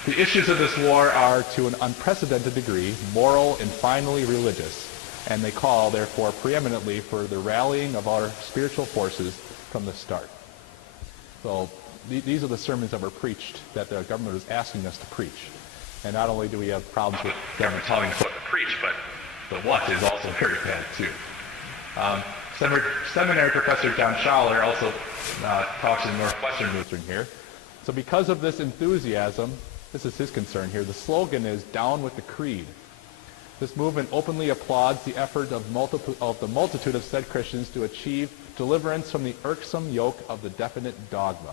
"The issues of this war are to an unprecedented degree moral and finally religious, and they call, therefore, preeminently for the rallying of our spiritual forces from the start." So these are the sermons that were preached that the government was asking us to preach. And not only do we have problems with government telling us what to preach, but the what is also very bad too. Seminary professor John Schaller also talks in Northwestern Lutheran here. So because of this enthusiasm, this is his concern here, the slogan is "Down with the Creed." This movement openly applauds the effort of the multitude of said Christians to achieve deliverance from the irksome yoke of the definite dogma.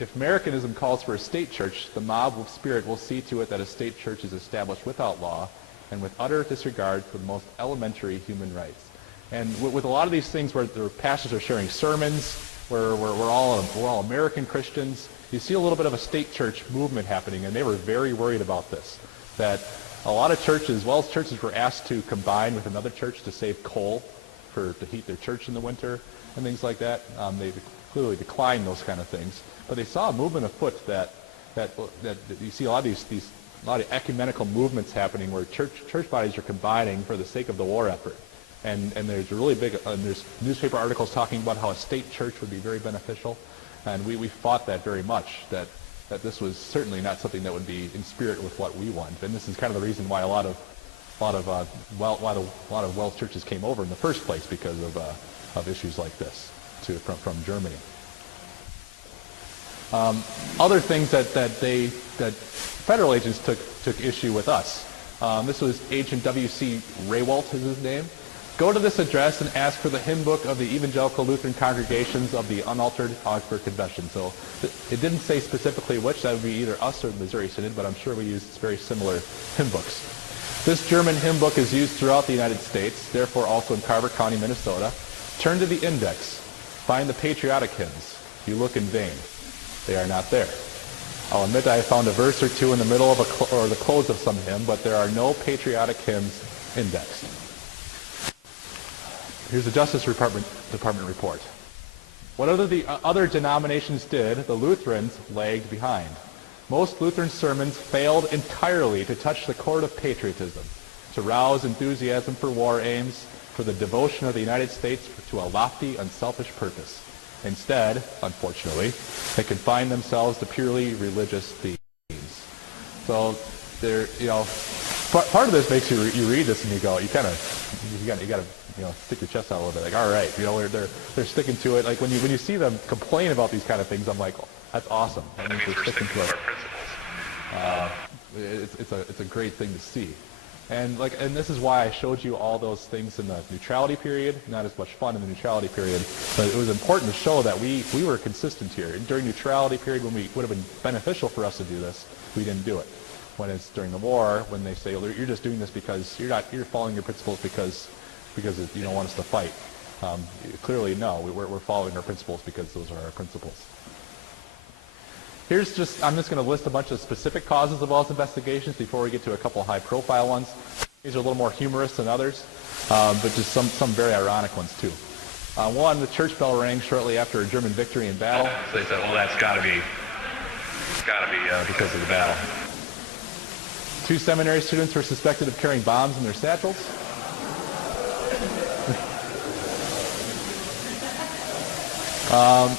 If Americanism calls for a state church, the mob of spirit will see to it that a state church is established without law and with utter disregard for the most elementary human rights. And with a lot of these things where the pastors are sharing sermons, where we're all American Christians, you see a little bit of a state church movement happening, and they were very worried about this. That a lot of churches, WELS churches, were asked to combine with another church to save coal to heat their church in the winter and things like that. They clearly declined those kind of things. But they saw a movement afoot that you see a lot of ecumenical movements happening where church bodies are combining for the sake of the war effort. And there's really big, there's newspaper articles talking about how a state church would be very beneficial. And we fought that very much, that this was certainly not something that would be in spirit with what we want. And this is kind of the reason why a lot of WELS churches came over in the first place, because of issues like this from Germany. Other things that federal agents took issue with us. This was Agent W.C. Raywalt is his name. "Go to this address and ask for the hymn book of the Evangelical Lutheran Congregations of the Unaltered Augsburg Confession." So it didn't say specifically which. That would be either us or the Missouri Synod, but I'm sure we used very similar hymn books. "This German hymn book is used throughout the United States, therefore also in Carver County, Minnesota. Turn to the index. Find the patriotic hymns. You look in vain. They are not there. I'll admit I found a verse or two in the middle of or the close of some hymn, but there are no patriotic hymns indexed." Here's the Justice Department report. Whatever the other denominations did, the Lutherans lagged behind. Most Lutheran sermons failed entirely to touch the chord of patriotism, to rouse enthusiasm for war aims, for the devotion of the United States to a lofty, unselfish purpose. Instead, unfortunately, they confine themselves to purely religious themes. So, part of this makes you read this and you go, you got to stick your chest out a little bit. Like, all right, they're sticking to it. Like when you see them complain about these kind of things, I'm like, oh, that's awesome. That means they're sticking to our principles. It's a great thing to see. And this is why I showed you all those things in the neutrality period. Not as much fun in the neutrality period, but it was important to show that we were consistent here. And during neutrality period, when we would have been beneficial for us to do this, we didn't do it. When it's during the war, when they say, well, you're just doing this because you're following your principles because you don't want us to fight. Clearly, no. We're following our principles because those are our principles. I'm just going to list a bunch of specific causes of WELS investigations before we get to a couple high-profile ones. These are a little more humorous than others, but just some very ironic ones, too. One, the church bell rang shortly after a German victory in battle. So they said, well, that's got to be because of the battle. 2 seminary students were suspected of carrying bombs in their satchels. A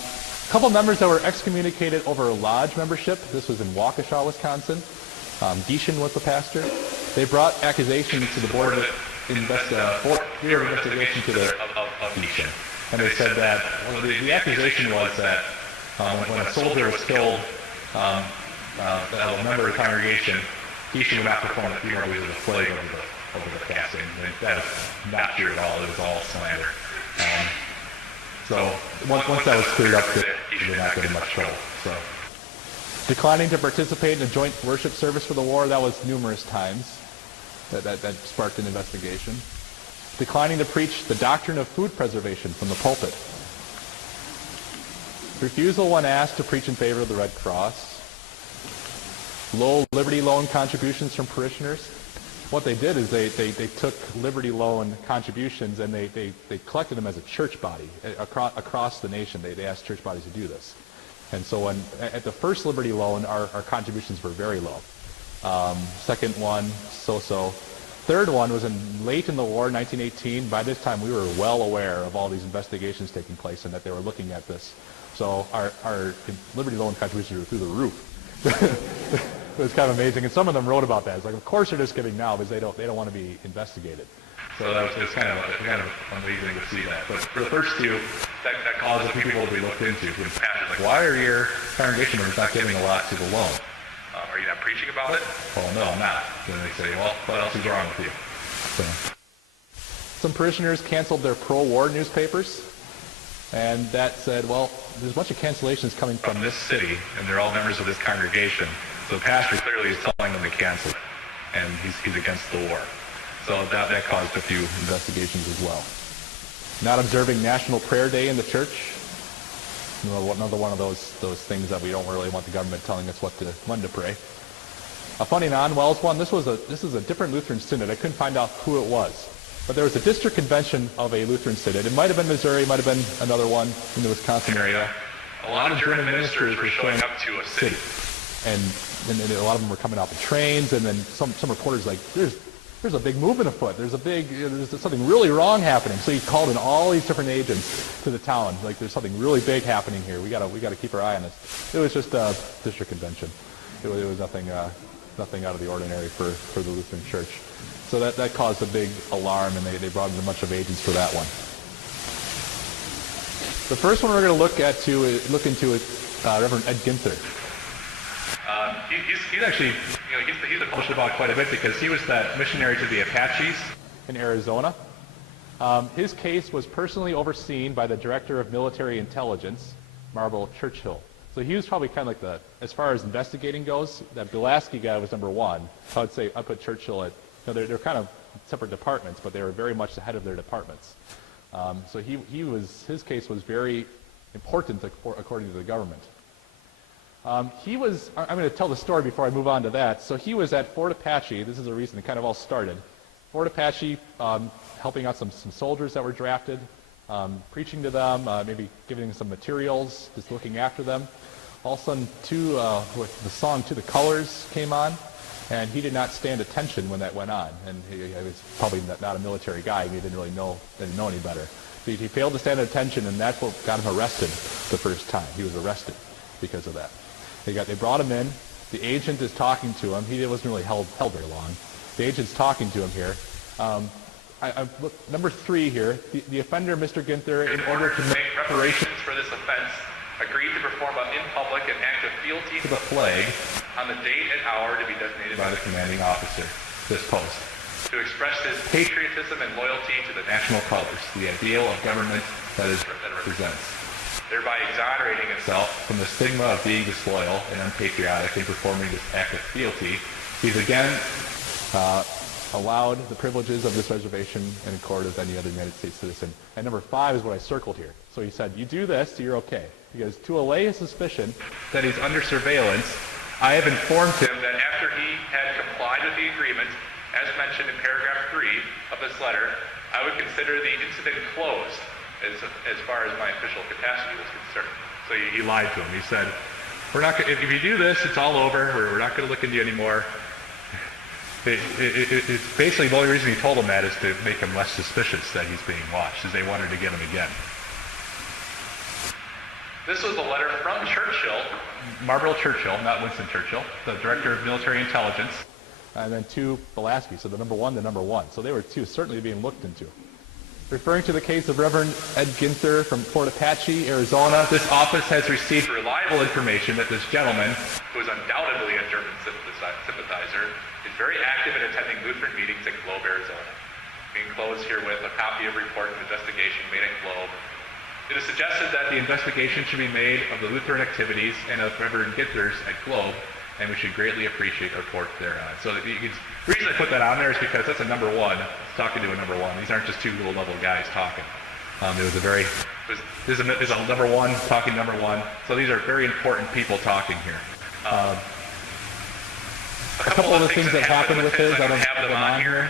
couple members that were excommunicated over lodge membership. This was in Waukesha, Wisconsin. Gieschen was the pastor. They brought accusations to the board of investigation to the Gieschen. And they said that the accusation was that when a soldier was killed, a member of the congregation, Gieschen would not perform the funeral with a flag over the casket. And that is not true at all. It was all slander. So once that was cleared up, he did not get in much trouble. So, declining to participate in a joint worship service for the war, that was numerous times. That sparked an investigation. Declining to preach the doctrine of food preservation from the pulpit. Refusal when asked to preach in favor of the Red Cross. Low Liberty Loan contributions from parishioners. What they did is they took Liberty Loan contributions and they collected them as a church body across the nation. They asked church bodies to do this. And so at the first Liberty Loan, our contributions were very low. Second one, so-so. Third one was late in the war, 1918. By this time, we were well aware of all these investigations taking place and that they were looking at this. So our Liberty Loan contributions were through the roof. It was kind of amazing, and some of them wrote about that. It's like, of course they're just giving now because they don't want to be investigated. So that was kind of amazing to see that. But for the first two, that caused a few people to be looked into. When pastors like, why are your congregation members not giving a lot to the loan? Are you not preaching about it? Well, no, I'm not. Then they say, well, what else is wrong with you? So, some parishioners canceled their pro-war newspapers, and that said, well, there's a bunch of cancellations coming from this city, and they're all members of this congregation. So the pastor clearly is telling them to cancel it, and he's against the war. So that caused a few investigations as well. Not observing National Prayer Day in the church. Another one of those things that we don't really want the government telling us when to pray. A funny non-WELS one. This is a different Lutheran synod. I couldn't find out who it was, but there was a district convention of a Lutheran synod. It might have been Missouri, it might have been another one in the Wisconsin area. A lot of German ministers were showing up to a city, and a lot of them were coming off the trains. And then some reporters like, there's a big movement afoot. There's something really wrong happening. So he called in all these different agents to the town. Like, there's something really big happening here. We gotta keep our eye on this. It was just a district convention. It was nothing out of the ordinary for the Lutheran Church. So that caused a big alarm, and they brought in a bunch of agents for that one. The first one we're going to look into is Reverend Ed Ginther. He's actually, he's been published about quite a bit because he was that missionary to the Apaches in Arizona. His case was personally overseen by the Director of Military Intelligence, Marble Churchill. So he was probably kind of like as far as investigating goes, that Bilasky guy was number one. So I'd say I put Churchill at, they're kind of separate departments, but they were very much the head of their departments. So his case was very important according to the government. I'm going to tell the story before I move on to that. So he was at Fort Apache. This is the reason it kind of all started. Fort Apache, helping out some soldiers that were drafted, preaching to them, maybe giving them some materials, just looking after them. All of a sudden, the song "To the Colors" came on, and he did not stand attention when that went on. And he was probably not a military guy. He didn't know any better. He failed to stand attention, and that's what got him arrested the first time. He was arrested because of that. They brought him in. The agent is talking to him. He wasn't really held very long. The agent's talking to him here. Look, number 3 here. The offender, Mr. Ginther, in order to make reparations for this offense, agreed to perform in public an act of fealty to the flag on the date and hour to be designated by the commanding officer, this post, to express his patriotism and loyalty to the national colors, the ideal of government that it represents, thereby exonerating himself from the stigma of being disloyal and unpatriotic in performing this act of fealty. He's again allowed the privileges of this reservation in accord with any other United States citizen. And number 5 is what I circled here. So he said, you do this, you're okay. Because to allay his suspicion that he's under surveillance, I have informed him that after he had complied with the agreement, as mentioned in paragraph 3 of this letter, I would consider the incident closed as far as my official capacity was concerned. So he lied to him. He said, "We're not. If you do this, it's all over. We're not going to look into you anymore." It's basically the only reason he told him that is to make him less suspicious that he's being watched, as they wanted to get him again. This was a letter from Churchill, Marlborough Churchill, not Winston Churchill, the director of military intelligence, and then to Pulaski, so the number 1, the number 1. So they were certainly being looked into. Referring to the case of Reverend Ed Ginther from Fort Apache, Arizona, this office has received reliable information that this gentleman, who is undoubtedly a German sympathizer, is very active in attending Lutheran meetings at Globe, Arizona. We enclose herewith a copy of report of investigation made at Globe. It is suggested that the investigation should be made of the Lutheran activities and of Reverend Ginther's at Globe, and we should greatly appreciate a report thereon. So the reason I put that on there is because that's a number 1. It's talking to a number 1. These aren't just two little level guys talking. There's a number 1 talking to number 1. So these are very important people talking here. A couple of the things that happened with his, I don't have them on here.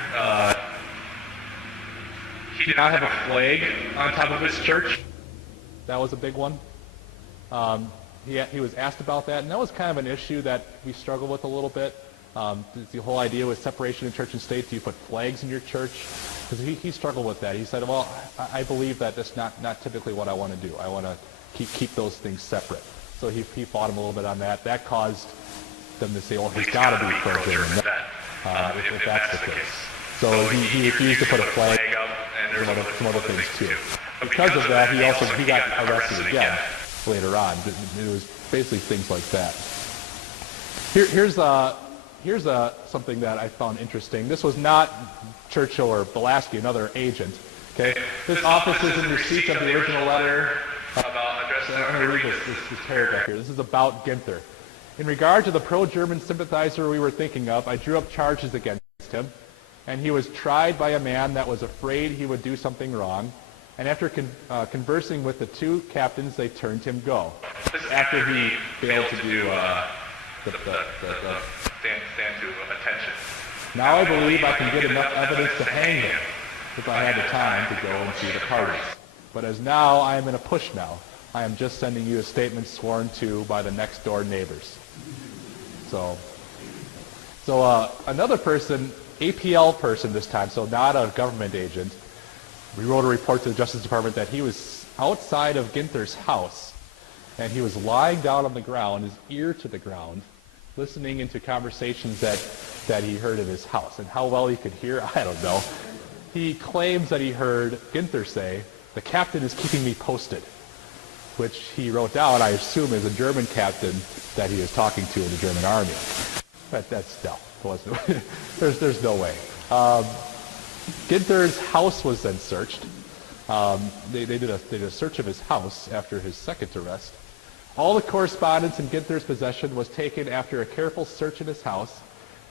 He did not have a flag on top of his church. That was a big one. He was asked about that, and that was kind of an issue that we struggled with a little bit. The whole idea with separation of church and state. Do you put flags in your church? Because he struggled with that. He said, well, I believe that that's not typically what I want to do. I want to keep those things separate. So he fought him a little bit on that. That caused them to say, well, he's got to be pro-German if that's the case. So he refused to put a flag up, and some other things too. Because of that, he got arrested again later on. It was basically things like that. Here's something that I found interesting. This was not Churchill or Pulaski, another agent. Okay, this office is in receipt of the original letter about addressing. I'm going to read this paragraph here. This is about Ginther. In regard to the pro-German sympathizer we were thinking of, I drew up charges against him, and he was tried by a man that was afraid he would do something wrong. And after conversing with the 2 captains, they turned him go. This is after he failed to do stand to attention. Now I believe I can get enough evidence to hang him if I had the time to go and see the parties. But as now I am in a push now, I am just sending you a statement sworn to by the next door neighbors. So another person, APL person this time, so not a government agent. We wrote a report to the Justice Department that he was outside of Ginther's house, and he was lying down on the ground, his ear to the ground, listening into conversations that he heard in his house. And how well he could hear, I don't know. He claims that he heard Ginther say, "The captain is keeping me posted," which he wrote down, I assume, is a German captain that he was talking to in the German army. But that's no. There's no way. Ginther's house was then searched. They did a search of his house after his second arrest. All the correspondence in Ginther's possession was taken after a careful search in his house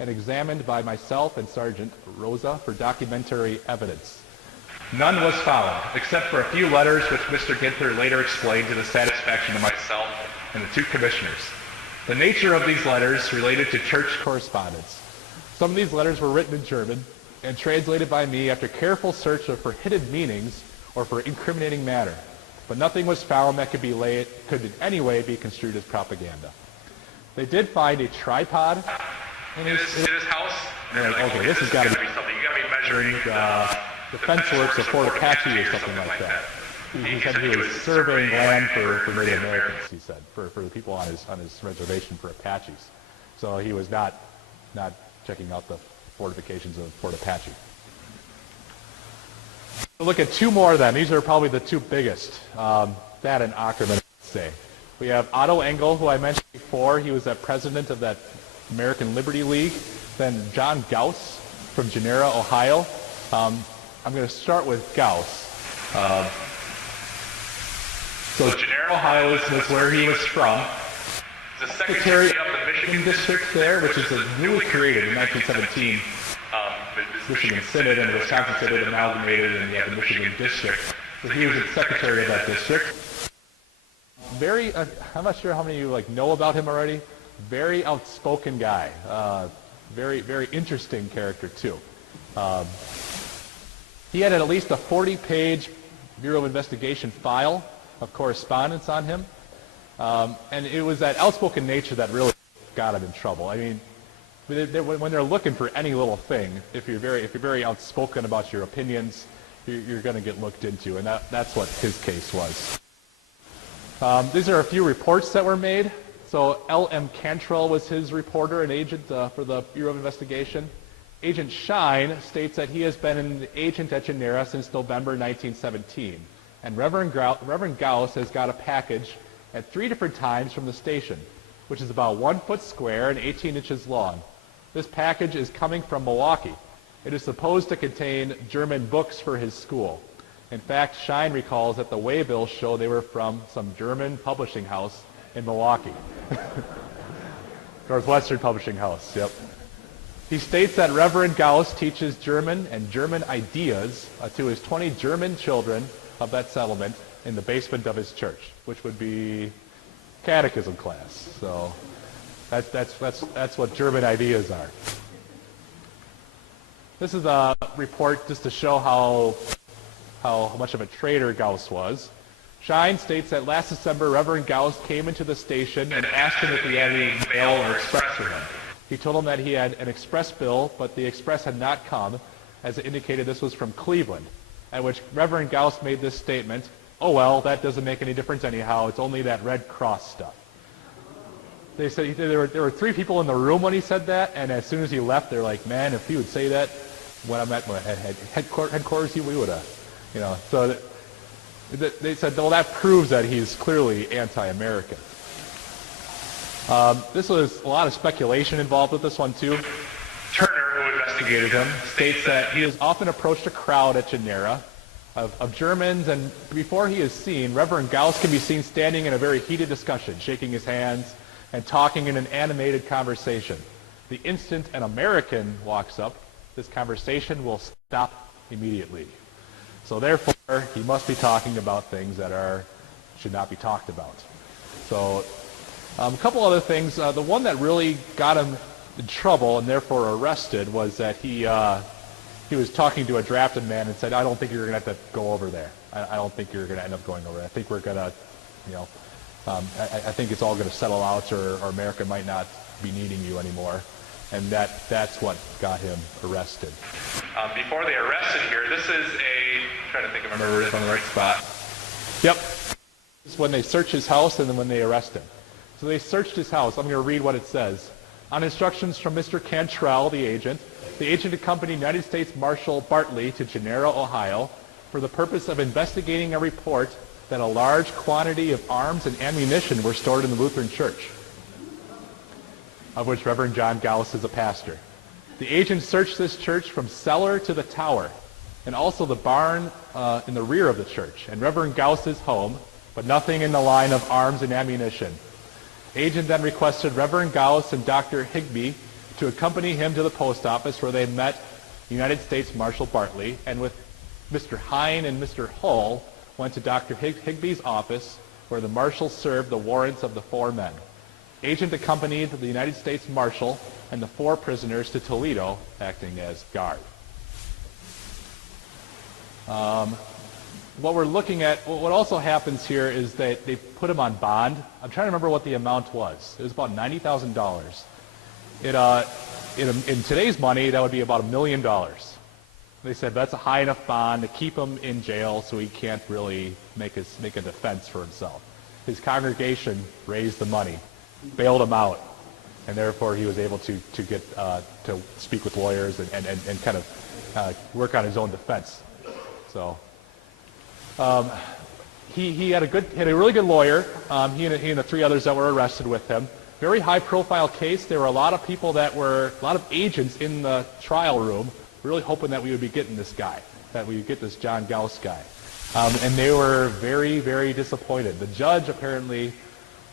and examined by myself and Sergeant Rosa for documentary evidence. None was found, except for a few letters which Mr. Ginther later explained to the satisfaction of myself and the 2 commissioners. The nature of these letters related to church correspondence. Some of these letters were written in German and translated by me after careful search for hidden meanings or for incriminating matter. But nothing was found that could in any way be construed as propaganda. They did find a tripod in his house. And like, okay, this has got to be something. You got to be measuring the fence works of Fort Apache or something like that. He said he was surveying land for Native Americans. He said for the people on his reservation for Apaches. So he was not checking out the fortifications of Fort Apache. We'll look at 2 more then. These are probably the 2 biggest. That and Ackerman, I'd say. We have Otto Engel, who I mentioned before. He was the president of that American Liberty League. Then John Gauss from Genera, Ohio. I'm going to start with Gauss. So Genera, Ohio is where he was from. The secretary of the Michigan district there, which is newly created in 1917. Michigan Synod and the Wisconsin Synod amalgamated, and you have the Michigan District. So he was the secretary of that district. I'm not sure how many of you know about him already. Very outspoken guy. Very, very interesting character too. He had at least a 40-page Bureau of Investigation file of correspondence on him. And it was that outspoken nature that really got him in trouble. I mean, when they're looking for any little thing, if you're very outspoken about your opinions, you're going to get looked into, and that's what his case was. These are a few reports that were made. So L.M. Cantrell was his reporter and agent for the Bureau of Investigation. Agent Shine states that he has been an agent at Genera since November 1917, and Reverend Gauss has got a package at 3 different times from the station, which is about 1 foot square and 18 inches long. This package is coming from Milwaukee. It is supposed to contain German books for his school. In fact, Shine recalls that the waybills show they were from some German publishing house in Milwaukee. Northwestern Publishing House, yep. He states that Reverend Gauss teaches German and German ideas to his 20 German children of that settlement in the basement of his church, which would be catechism class. So that's what German ideas are. This is a report just to show how much of a traitor Gauss was. Shine states that last December, Reverend Gauss came into the station and asked him if he had any mail or express for him. He told him that he had an express bill, but the express had not come, as it indicated this was from Cleveland, at which Reverend Gauss made this statement, "Oh well, that doesn't make any difference anyhow, it's only that Red Cross stuff." They said there were 3 people in the room when he said that, and as soon as he left, they're like, "Man, if he would say that when I'm at headquarters, we would have," So they said, well, that proves that he's clearly anti-American. This was a lot of speculation involved with this one too. Turner, who investigated him, states that he has often approached a crowd at Genera of Germans, and before he is seen, Reverend Gauss can be seen standing in a very heated discussion, shaking his hands and talking in an animated conversation. The instant an American walks up, this conversation will stop immediately. So therefore, he must be talking about things that should not be talked about. So a couple other things. The one that really got him in trouble and therefore arrested was that he was talking to a drafted man and said, "I don't think you're going to have to go over there. I don't think you're going to end up going over there. I think we're going to, I think it's all going to settle out, or America might not be needing you anymore." And that's what got him arrested. Before they arrested here, this is trying to think if I remember it on the right spot. Yep. This is when they search his house and then when they arrest him. So they searched his house. I'm going to read what it says. On instructions from Mr. Cantrell, the agent accompanied United States Marshal Bartley to Genera, Ohio, for the purpose of investigating a report that a large quantity of arms and ammunition were stored in the Lutheran Church, of which Reverend John Gauss is a pastor. The agent searched this church from cellar to the tower, and also the barn in the rear of the church, and Reverend Gauss's home, but nothing in the line of arms and ammunition. Agent then requested Reverend Gauss and Dr. Higbee to accompany him to the post office, where they met United States Marshal Bartley, and with Mr. Hine and Mr. Hull went to Dr. Higbee's office, where the marshal served the warrants of the 4 men. Agent accompanied the United States Marshal and the 4 prisoners to Toledo, acting as guard. What we're looking at, what also happens here is that they put him on bond. I'm trying to remember what the amount was. It was about $90,000. In today's money, that would be about $1 million. They said that's a high enough bond to keep him in jail so he can't really make a defense for himself. His congregation raised the money, bailed him out, and therefore he was able to get to speak with lawyers and kind of work on his own defense. So he had a really good lawyer. He and the 3 others that were arrested with him. Very high profile case. There were a lot of agents in the trial room, really hoping that we would be getting this guy, that we would get this John Gauss guy. And they were very, very disappointed. The judge apparently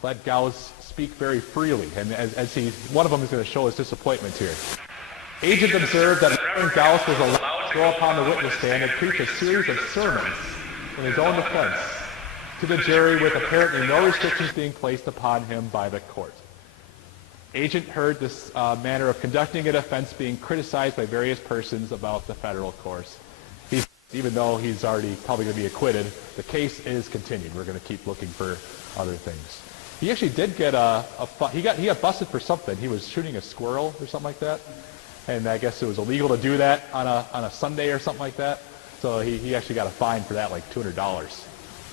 let Gauss speak very freely, and as one of them is going to show his disappointment here. Agent observed that Reverend Gauss was allowed to go upon the witness stand and preach a series of sermons in his own defense to the jury with apparently no restrictions being placed upon him by the court. Agent heard this manner of conducting a defense being criticized by various persons about the federal course. Even though he's already probably going to be acquitted, the case is continued. We're going to keep looking for other things. He actually did get he got busted for something. He was shooting a squirrel or something like that, and I guess it was illegal to do that on a Sunday or something like that. So he actually got a fine for that, like $200.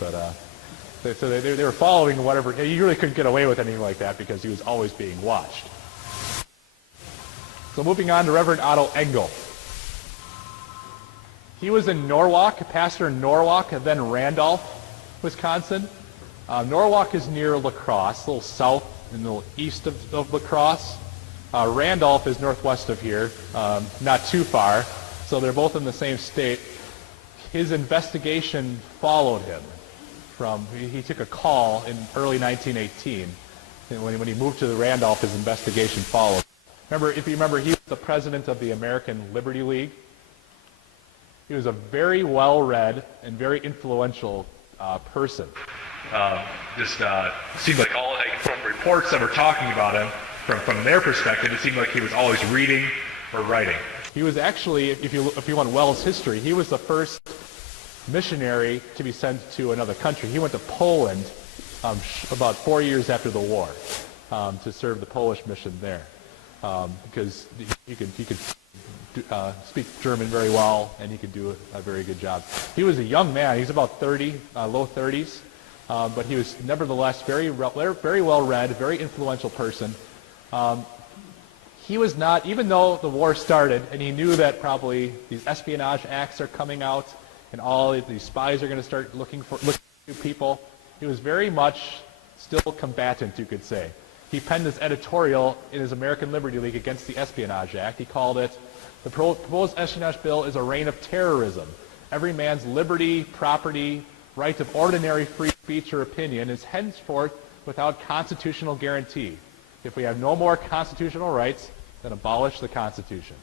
But so they were following whatever. He really couldn't get away with anything like that because he was always being watched. So moving on to Reverend Otto Engel. He was in Norwalk, a pastor in Norwalk, and then Randolph, Wisconsin. Norwalk is near La Crosse, a little south and a little east of La Crosse. Randolph is northwest of here, not too far, so they're both in the same state. His investigation followed him. He took a call in early 1918. And when he moved to the Randolph, his investigation followed. If you remember, he was the president of the American Liberty League. He was a very well-read and very influential person. Seemed like from reports that were talking about him, from their perspective, it seemed like he was always reading or writing. He was actually, if you want WELS history, he was the first missionary to be sent to another country. He went to Poland about 4 years after the war to serve the Polish mission there because he could speak German very well, and he could do a very good job. He was a young man. He's about 30, low 30s, but he was nevertheless very well-read, very influential person. He was not, even though the war started, and he knew that probably these espionage acts are coming out, and all these spies are going to start looking for people, he was very much still combatant, you could say. He penned this editorial in his American Liberty League against the Espionage Act. He called it, "The proposed espionage bill is a reign of terrorism. Every man's liberty, property, right of ordinary free speech or opinion is henceforth without constitutional guarantee. If we have no more constitutional rights, then abolish the Constitution."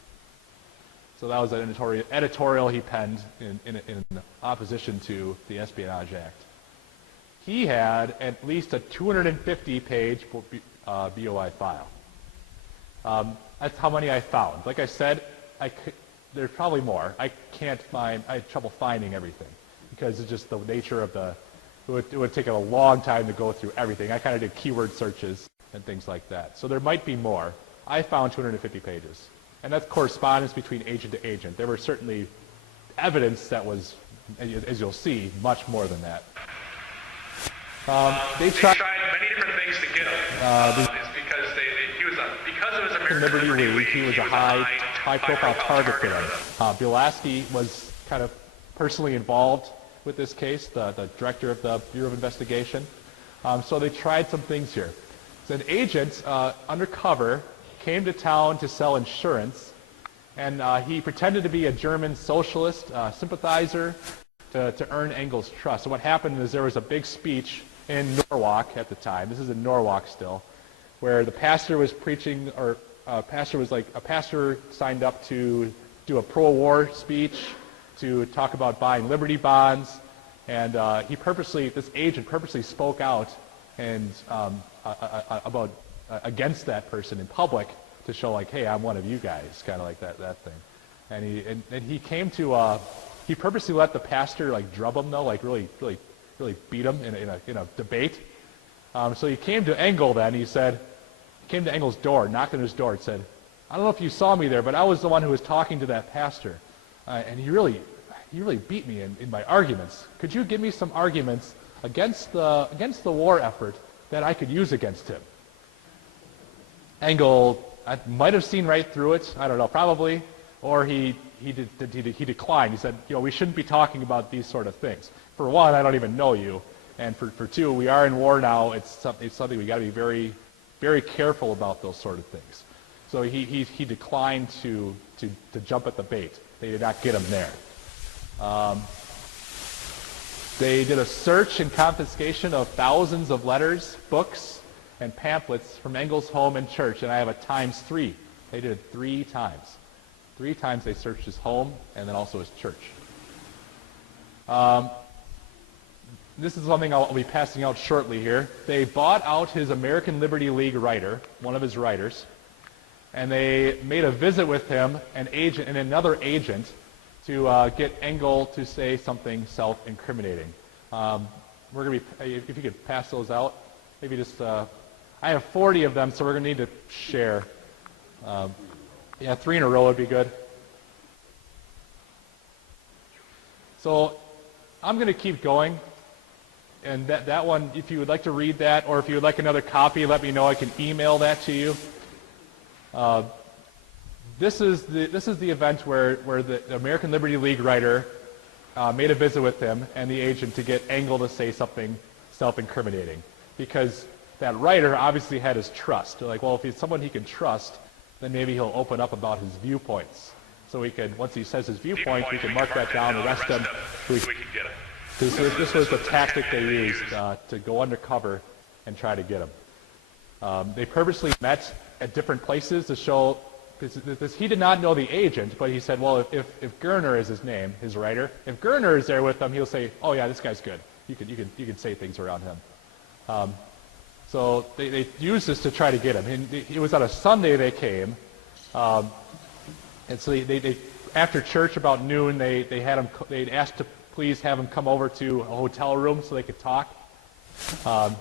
So that was an editorial he penned in opposition to the Espionage Act. He had at least a 250-page BOI file. That's how many I found. Like I said, there's probably more. I had trouble finding everything because it's just the nature of it would take a long time to go through everything. I kind of did keyword searches and things like that. So there might be more. I found 250 pages. And that's correspondence between agent to agent. There were certainly evidence that was, as you'll see, much more than that. They tried many different things to get him. Because of his American Liberty League, he was a high-profile target for them. Bielaski was kind of personally involved with this case, the director of the Bureau of Investigation. So they tried some things here. So an agent, undercover, came to town to sell insurance, and he pretended to be a German socialist sympathizer to earn Engel's trust. So what happened is there was a big speech in Norwalk at the time. This is in Norwalk still, where the pastor was preaching, or a pastor signed up to do a pro-war speech, to talk about buying Liberty bonds, and this agent purposely spoke out and about against that person in public to show like, hey, I'm one of you guys, kind of like that thing. And he came to he purposely let the pastor like drub him though, like really beat him in a debate. So he came to Engel then. He came to Engel's door, knocked on his door, and said, "I don't know if you saw me there, but I was the one who was talking to that pastor, and he really beat me in my arguments. Could you give me some arguments against the war effort that I could use against him?" Engel might have seen right through it. I don't know, probably, or he declined. He said, we shouldn't be talking about these sort of things. For one, I don't even know you, and for two, we are in war now. It's something we got to be very, very careful about those sort of things. So he declined to jump at the bait. They did not get him there. They did a search and confiscation of thousands of letters, books, and pamphlets from Engel's home and church, and I have a ×3. They did it 3 times. 3 times they searched his home and then also his church. This is something I'll be passing out shortly here. They bought out his American Liberty League writer, one of his writers, and they made a visit with him, an agent and another agent, to get Engel to say something self-incriminating. We're going to be, if you could pass those out, maybe just, I have 40 of them, so we're going to need to share. Yeah, 3 in a row would be good. So I'm going to keep going. And that one, if you would like to read that, or if you would like another copy, let me know. I can email that to you. This is the event where the American Liberty League writer made a visit with him and the agent to get Engel to say something self-incriminating, because that writer obviously had his trust. They're like, well, if he's someone he can trust, then maybe he'll open up about his viewpoints. So we could, once he says his viewpoints, we can mark that down, arrest him. We can get him. This was the tactic they used to go undercover and try to get him. They purposely met at different places to show, because he did not know the agent, but he said, well, if Gurner is his name, his writer, if Gurner is there with them, he'll say, oh yeah, this guy's good. You can say things around him. So they used this to try to get him. And it was on a Sunday they came, and so they after church about noon they'd asked to please have him come over to a hotel room so they could talk.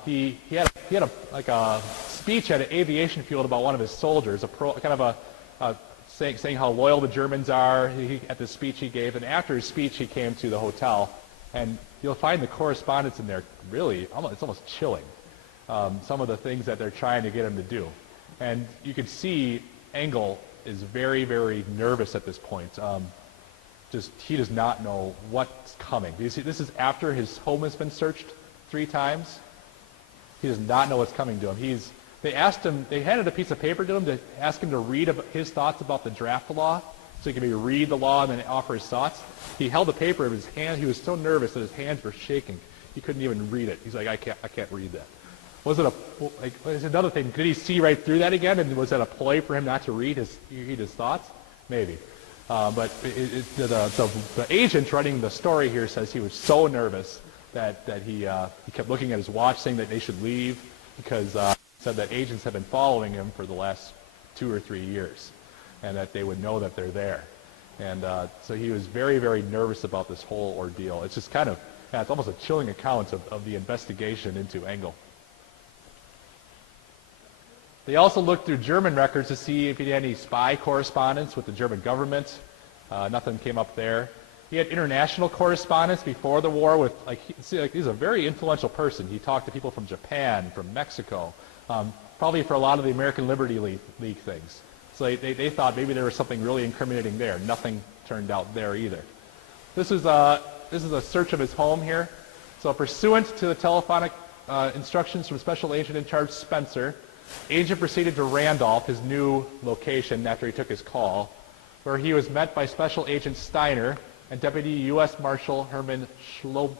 He had a speech at an aviation field about one of his soldiers, saying how loyal the Germans are. At the speech he gave, and after his speech he came to the hotel, and you'll find the correspondence in there really it's almost chilling. Some of the things that they're trying to get him to do, and you can see Engel is very, very nervous at this point. He does not know what's coming. This is after his home has been searched 3 times. He does not know what's coming to him. They handed a piece of paper to him to ask him to read his thoughts about the draft law, so he could maybe read the law and then offer his thoughts. He held the paper in his hand. He was so nervous that his hands were shaking. He couldn't even read it. He's like, I can't read that. It's another thing. Did he see right through that again? And was that a ploy for him not to read his thoughts? Maybe. But the agent writing the story here says he was so nervous that he kept looking at his watch, saying that they should leave, because he said that agents have been following him for the last 2 or 3 years, and that they would know that they're there. And so he was very, very nervous about this whole ordeal. It's just it's almost a chilling account of the investigation into Engel. They also looked through German records to see if he had any spy correspondence with the German government. Nothing came up there. He had international correspondence before the war with, he's a very influential person. He talked to people from Japan, from Mexico, probably for a lot of the American Liberty League things. So they thought maybe there was something really incriminating there. Nothing turned out there either. This is a search of his home here. So pursuant to the telephonic instructions from Special Agent in Charge Spencer, Agent proceeded to Randolph, his new location, after he took his call, where he was met by Special Agent Steiner and Deputy U.S. Marshal Herman Schlomowitz.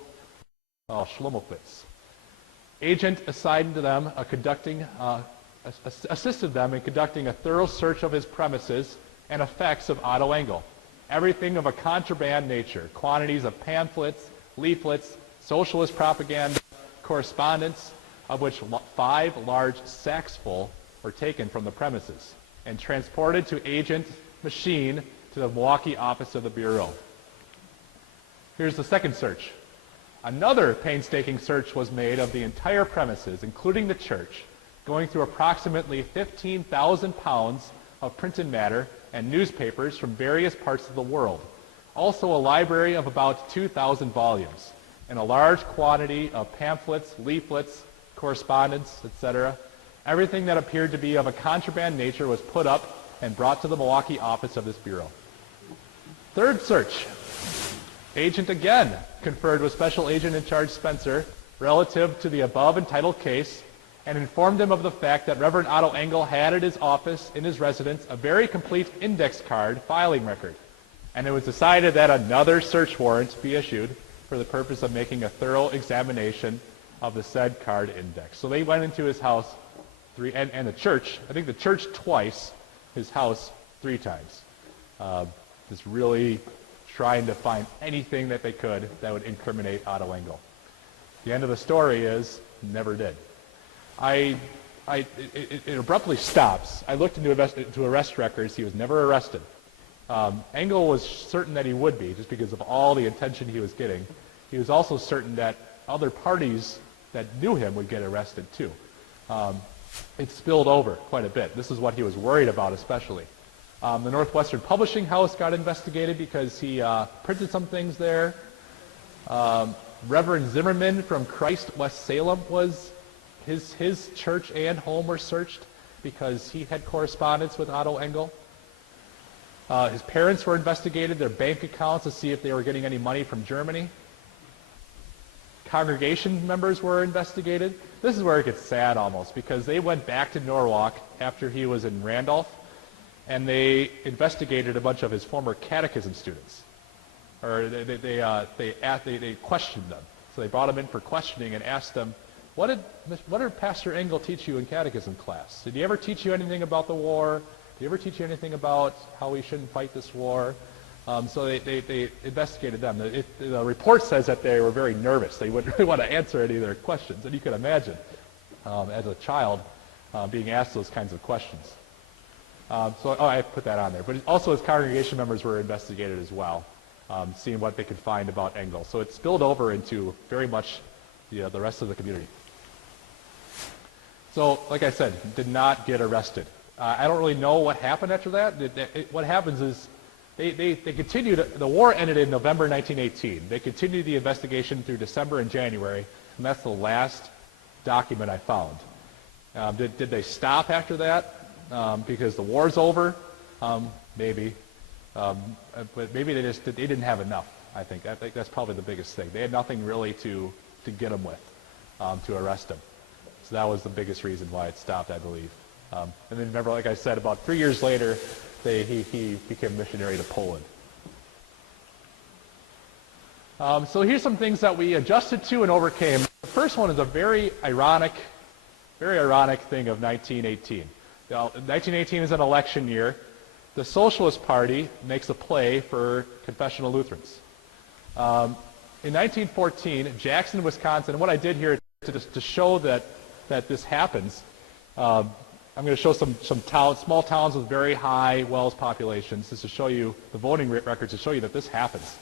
Agent assigned to them assisted them in conducting a thorough search of his premises and effects of Otto Engel. Everything of a contraband nature, quantities of pamphlets, leaflets, socialist propaganda, correspondence, of which 5 large sacks full were taken from the premises and transported to Agent Machine to the Milwaukee office of the Bureau. Here's the second search. Another painstaking search was made of the entire premises, including the church, going through approximately 15,000 pounds of printed matter and newspapers from various parts of the world. Also a library of about 2,000 volumes, and a large quantity of pamphlets, leaflets, correspondence, etc. Everything that appeared to be of a contraband nature was put up and brought to the Milwaukee office of this bureau. Third search. Agent again conferred with Special Agent in Charge Spencer relative to the above entitled case and informed him of the fact that Reverend Otto Engel had at his office in his residence a very complete index card filing record. And it was decided that another search warrant be issued for the purpose of making a thorough examination of the said card index. So they went into his house and the church, I think the church twice, his house 3 times. just really trying to find anything that they could that would incriminate Otto Engel. The end of the story is, never did. It abruptly stops. I looked into arrest records. He was never arrested. Engel was certain that he would be, just because of all the attention he was getting. He was also certain that other parties that knew him would get arrested too. It spilled over quite a bit. This is what he was worried about especially. The Northwestern Publishing House got investigated because he printed some things there. Reverend Zimmerman from Christ West Salem was his church and home were searched because he had correspondence with Otto Engel. His parents were investigated, their bank accounts to see if they were getting any money from Germany. Congregation members were investigated. This is where it gets sad almost, because they went back to Norwalk after he was in Randolph, and they investigated a bunch of his former catechism students. Or they questioned them. So they brought them in for questioning and asked them, what did Pastor Engel teach you in catechism class? Did he ever teach you anything about the war? Did he ever teach you anything about how we shouldn't fight this war? So they investigated them. The report says that they were very nervous. They wouldn't really want to answer any of their questions. And you can imagine, as a child, being asked those kinds of questions. I put that on there. But also his congregation members were investigated as well, seeing what they could find about Engel. So it spilled over into very much the rest of the community. So, like I said, did not get arrested. I don't really know what happened after that. What happens is they continued. The war ended in November 1918. They continued the investigation through December and January, and that's the last document I found. Did they stop after that because the war's over? Maybe. But maybe they didn't have enough, I think that's probably the biggest thing. They had nothing really to get him with, to arrest him. So that was the biggest reason why it stopped, I believe. And then remember, like I said, about 3 years later, he became missionary to Poland. So here's some things that we adjusted to and overcame. The first one is a very ironic thing of 1918. 1918 is an election year. The Socialist Party makes a play for confessional Lutherans. In 1914, Jackson, Wisconsin, and what I did here to show that this happens, I'm going to show some small towns with very high WELS populations, just to show you the voting records, to show you that this happens.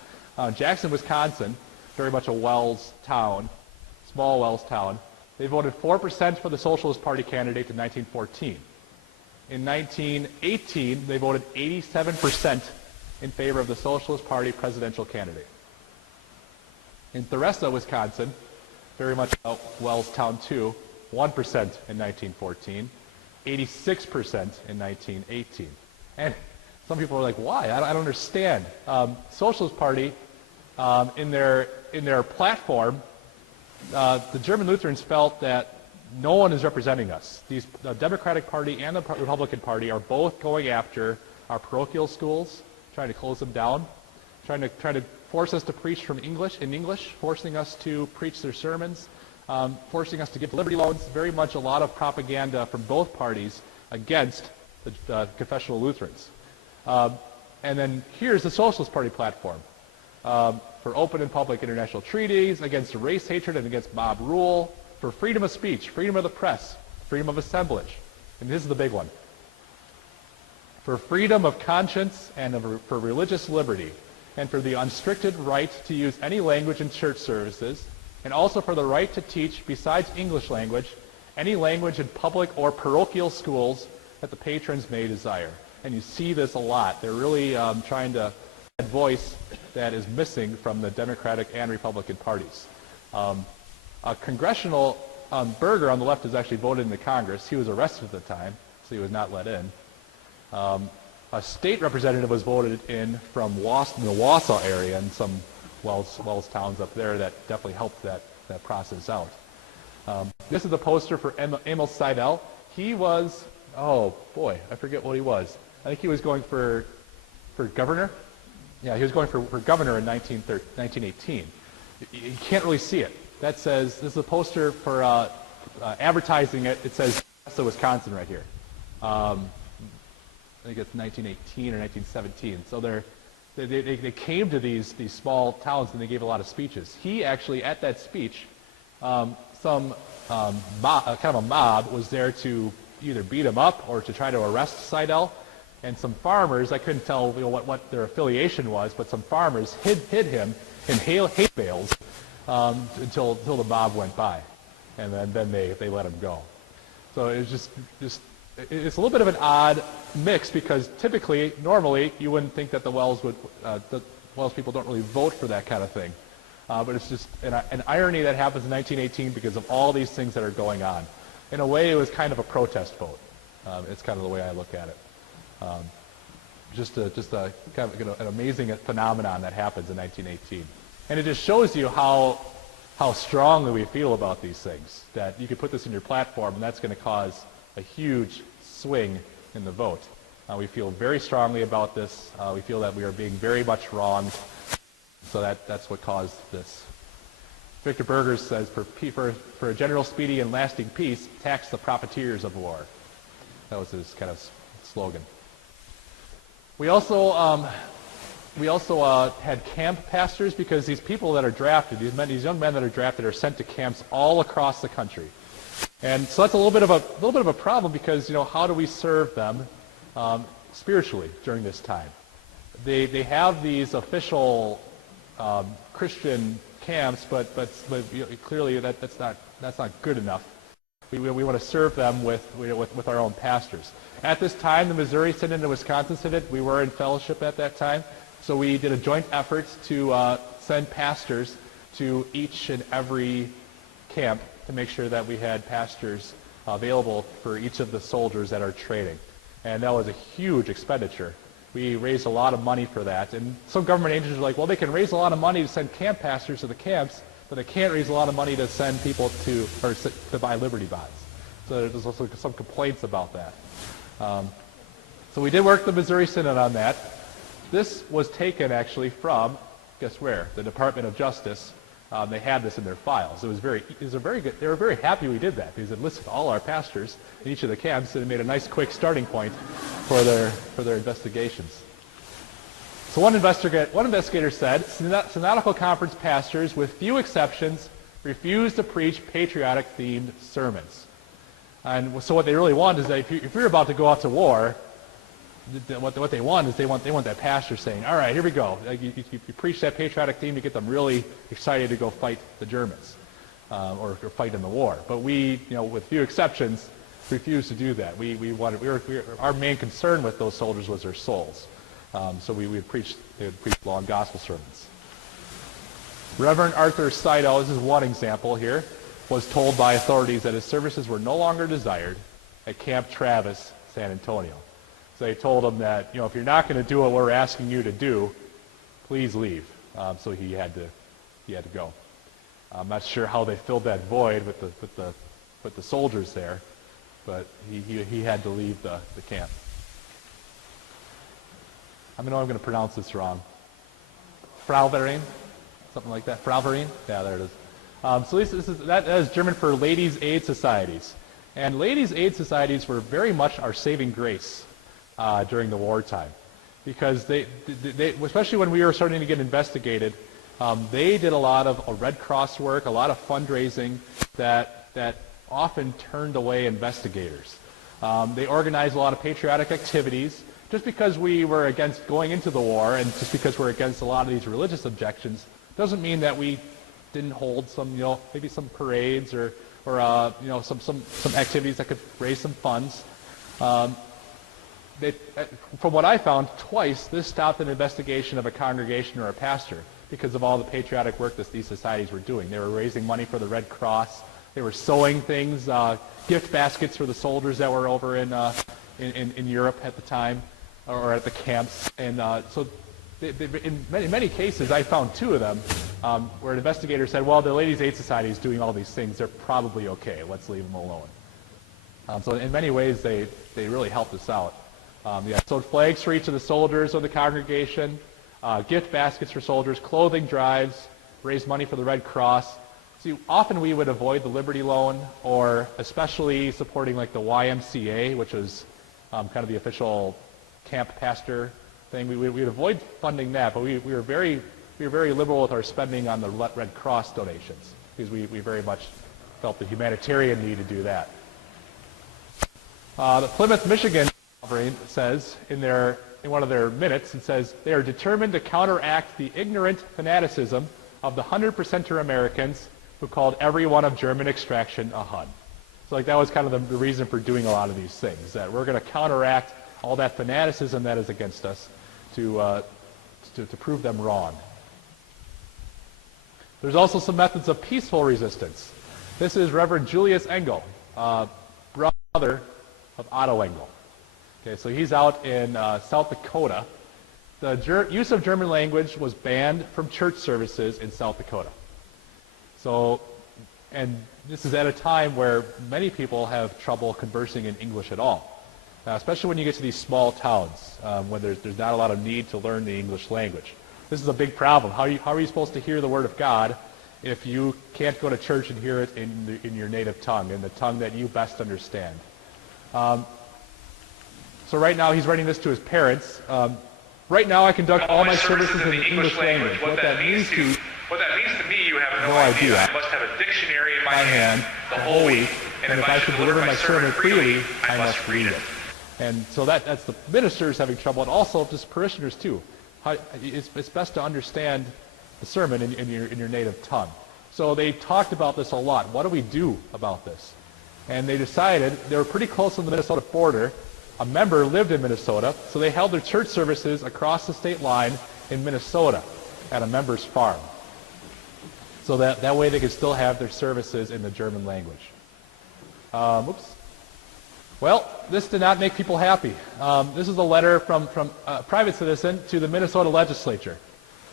Jackson, Wisconsin, very much a WELS town, small WELS town. They voted 4% for the Socialist Party candidate in 1914. In 1918, they voted 87% in favor of the Socialist Party presidential candidate. In Theresa, Wisconsin, very much a WELS town too, 1% in 1914, 86% in 1918. And some people are like, why? I don't understand. Socialist Party, in their platform, the German Lutherans felt that no one is representing us. The Democratic Party and the Republican Party are both going after our parochial schools, trying to close them down, trying to force us to preach in English, forcing us to preach their sermons, forcing us to give liberty loans. Very much a lot of propaganda from both parties against the confessional Lutherans. And then here's the Socialist Party platform. For open and public international treaties, against race hatred and against mob rule, for freedom of speech, freedom of the press, freedom of assemblage. And this is the big one. For freedom of conscience and for religious liberty, and for the unrestricted right to use any language in church services, and also for the right to teach, besides English language, any language in public or parochial schools that the patrons may desire. And you see this a lot. They're really trying to add voice that is missing from the Democratic and Republican parties. A congressional Berger on the left has actually voted in the Congress. He was arrested at the time, so he was not let in. A state representative was voted in from the Wausau area, and some WELS towns up there that definitely helped that process out. This is a poster for Emil Seidel. He was, oh boy, I forget what he was. I think he was going for governor. Yeah, he was going for governor in 1918. You can't really see it. That says, this is a poster for I think it's 1918 or 1917. So they came to these small towns and they gave a lot of speeches. He actually, at that speech, kind of a mob was there to either beat him up or to try to arrest Seidel. And some farmers, I couldn't tell what their affiliation was, but some farmers hid him in hay bales until the mob went by. And then they let him go. So it was just it's a little bit of an odd mix because normally, you wouldn't think that the WELS people don't really vote for that kind of thing. But it's just an irony that happens in 1918 because of all these things that are going on. In a way, it was kind of a protest vote. It's kind of the way I look at it. Just a kind of an amazing phenomenon that happens in 1918. And it just shows you how strongly we feel about these things. That you could put this in your platform, and that's going to cause a huge swing in the vote. We feel very strongly about this. We feel that we are being very much wronged. So that's what caused this. Victor Burgers says, for a general, speedy, and lasting peace, tax the profiteers of war. That was his kind of slogan. We also had camp pastors because these people that are drafted, these young men that are drafted, are sent to camps all across the country, and so that's a little bit of a problem because how do we serve them spiritually during this time? They have these official Christian camps, but clearly that's not good enough. We want to serve them with our own pastors. At this time, the Missouri Synod and the Wisconsin Synod, we were in fellowship at that time, so we did a joint effort to send pastors to each and every camp to make sure that we had pastors available for each of the soldiers that are training. And that was a huge expenditure. We raised a lot of money for that. And some government agencies are like, well, they can raise a lot of money to send camp pastors to the camps, but they can't raise a lot of money to send people to buy Liberty bonds. So there's also some complaints about that. So we did work the Missouri Synod on that. This was taken actually from, guess where? The Department of Justice. They had this in their files. It was very good. They were very happy we did that because it listed all our pastors in each of the camps and it made a nice quick starting point for their investigations. So one investigator said, synodical conference pastors, with few exceptions, refuse to preach patriotic-themed sermons. And so what they really want is that if you're about to go out to war, what they want is they want that pastor saying, all right, here we go. You preach that patriotic theme to get them really excited to go fight the Germans or fight in the war. But we, with few exceptions, refuse to do that. Our main concern with those soldiers was their souls. So they would preach long gospel sermons. Reverend Arthur Seidel, this is one example here, was told by authorities that his services were no longer desired at Camp Travis, San Antonio. So they told him that, if you're not going to do what we're asking you to do, please leave. So he had to go. I'm not sure how they filled that void with the soldiers there, but he had to leave the camp. I know I'm going to pronounce this wrong. Frauverein, something like that. Frauverein? Yeah, there it is. So that is German for ladies' aid societies. And ladies' aid societies were very much our saving grace during the wartime. Because they especially when we were starting to get investigated, they did a lot of Red Cross work, a lot of fundraising that often turned away investigators. They organized a lot of patriotic activities. Just because we were against going into the war and just because we're against a lot of these religious objections doesn't mean that we didn't hold some, maybe some parades or some activities that could raise some funds. From what I found, twice this stopped an investigation of a congregation or a pastor because of all the patriotic work that these societies were doing. They were raising money for the Red Cross. They were sewing things, gift baskets for the soldiers that were over in Europe at the time or at the camps. And so in many cases, I found two of them where an investigator said, well, the Ladies' Aid Society is doing all these things. They're probably okay. Let's leave them alone. So in many ways, they really helped us out. Sewed flags for each of the soldiers of the congregation, gift baskets for soldiers, clothing drives, raised money for the Red Cross. See, often we would avoid the Liberty Loan or especially supporting like the YMCA, which was kind of the official camp pastor thing. We'd avoid funding that, but we were very liberal with our spending on the Red Cross donations because we very much felt the humanitarian need to do that. The Plymouth, Michigan says in one of their minutes, it says, they are determined to counteract the ignorant fanaticism of the 100%er Americans who called everyone of German extraction a Hun. So that was kind of the reason for doing a lot of these things, that we're going to counteract all that fanaticism that is against us to prove them wrong. There's also some methods of peaceful resistance. This is Reverend Julius Engel, brother of Otto Engel. Okay, so he's out in South Dakota. The use of German language was banned from church services in South Dakota. So, and this is at a time where many people have trouble conversing in English at all, especially when you get to these small towns when there's not a lot of need to learn the English language. This is a big problem. How are you supposed to hear the Word of God if you can't go to church and hear it in your native tongue, in the tongue that you best understand? So right now he's writing this to his parents. Right now I conduct all my services in the English language. What that means to me, you have no idea. I must have a dictionary in my hand the whole week, and if I should deliver my sermon freely, I must read it. And so that's the ministers having trouble, and also just parishioners too. It's best to understand the sermon in your native tongue. So they talked about this a lot. What do we do about this? And they decided, they were pretty close to the Minnesota border. A member lived in Minnesota, so they held their church services across the state line in Minnesota at a member's farm. So that way they could still have their services in the German language. Well, this did not make people happy. This is a letter from a private citizen to the Minnesota legislature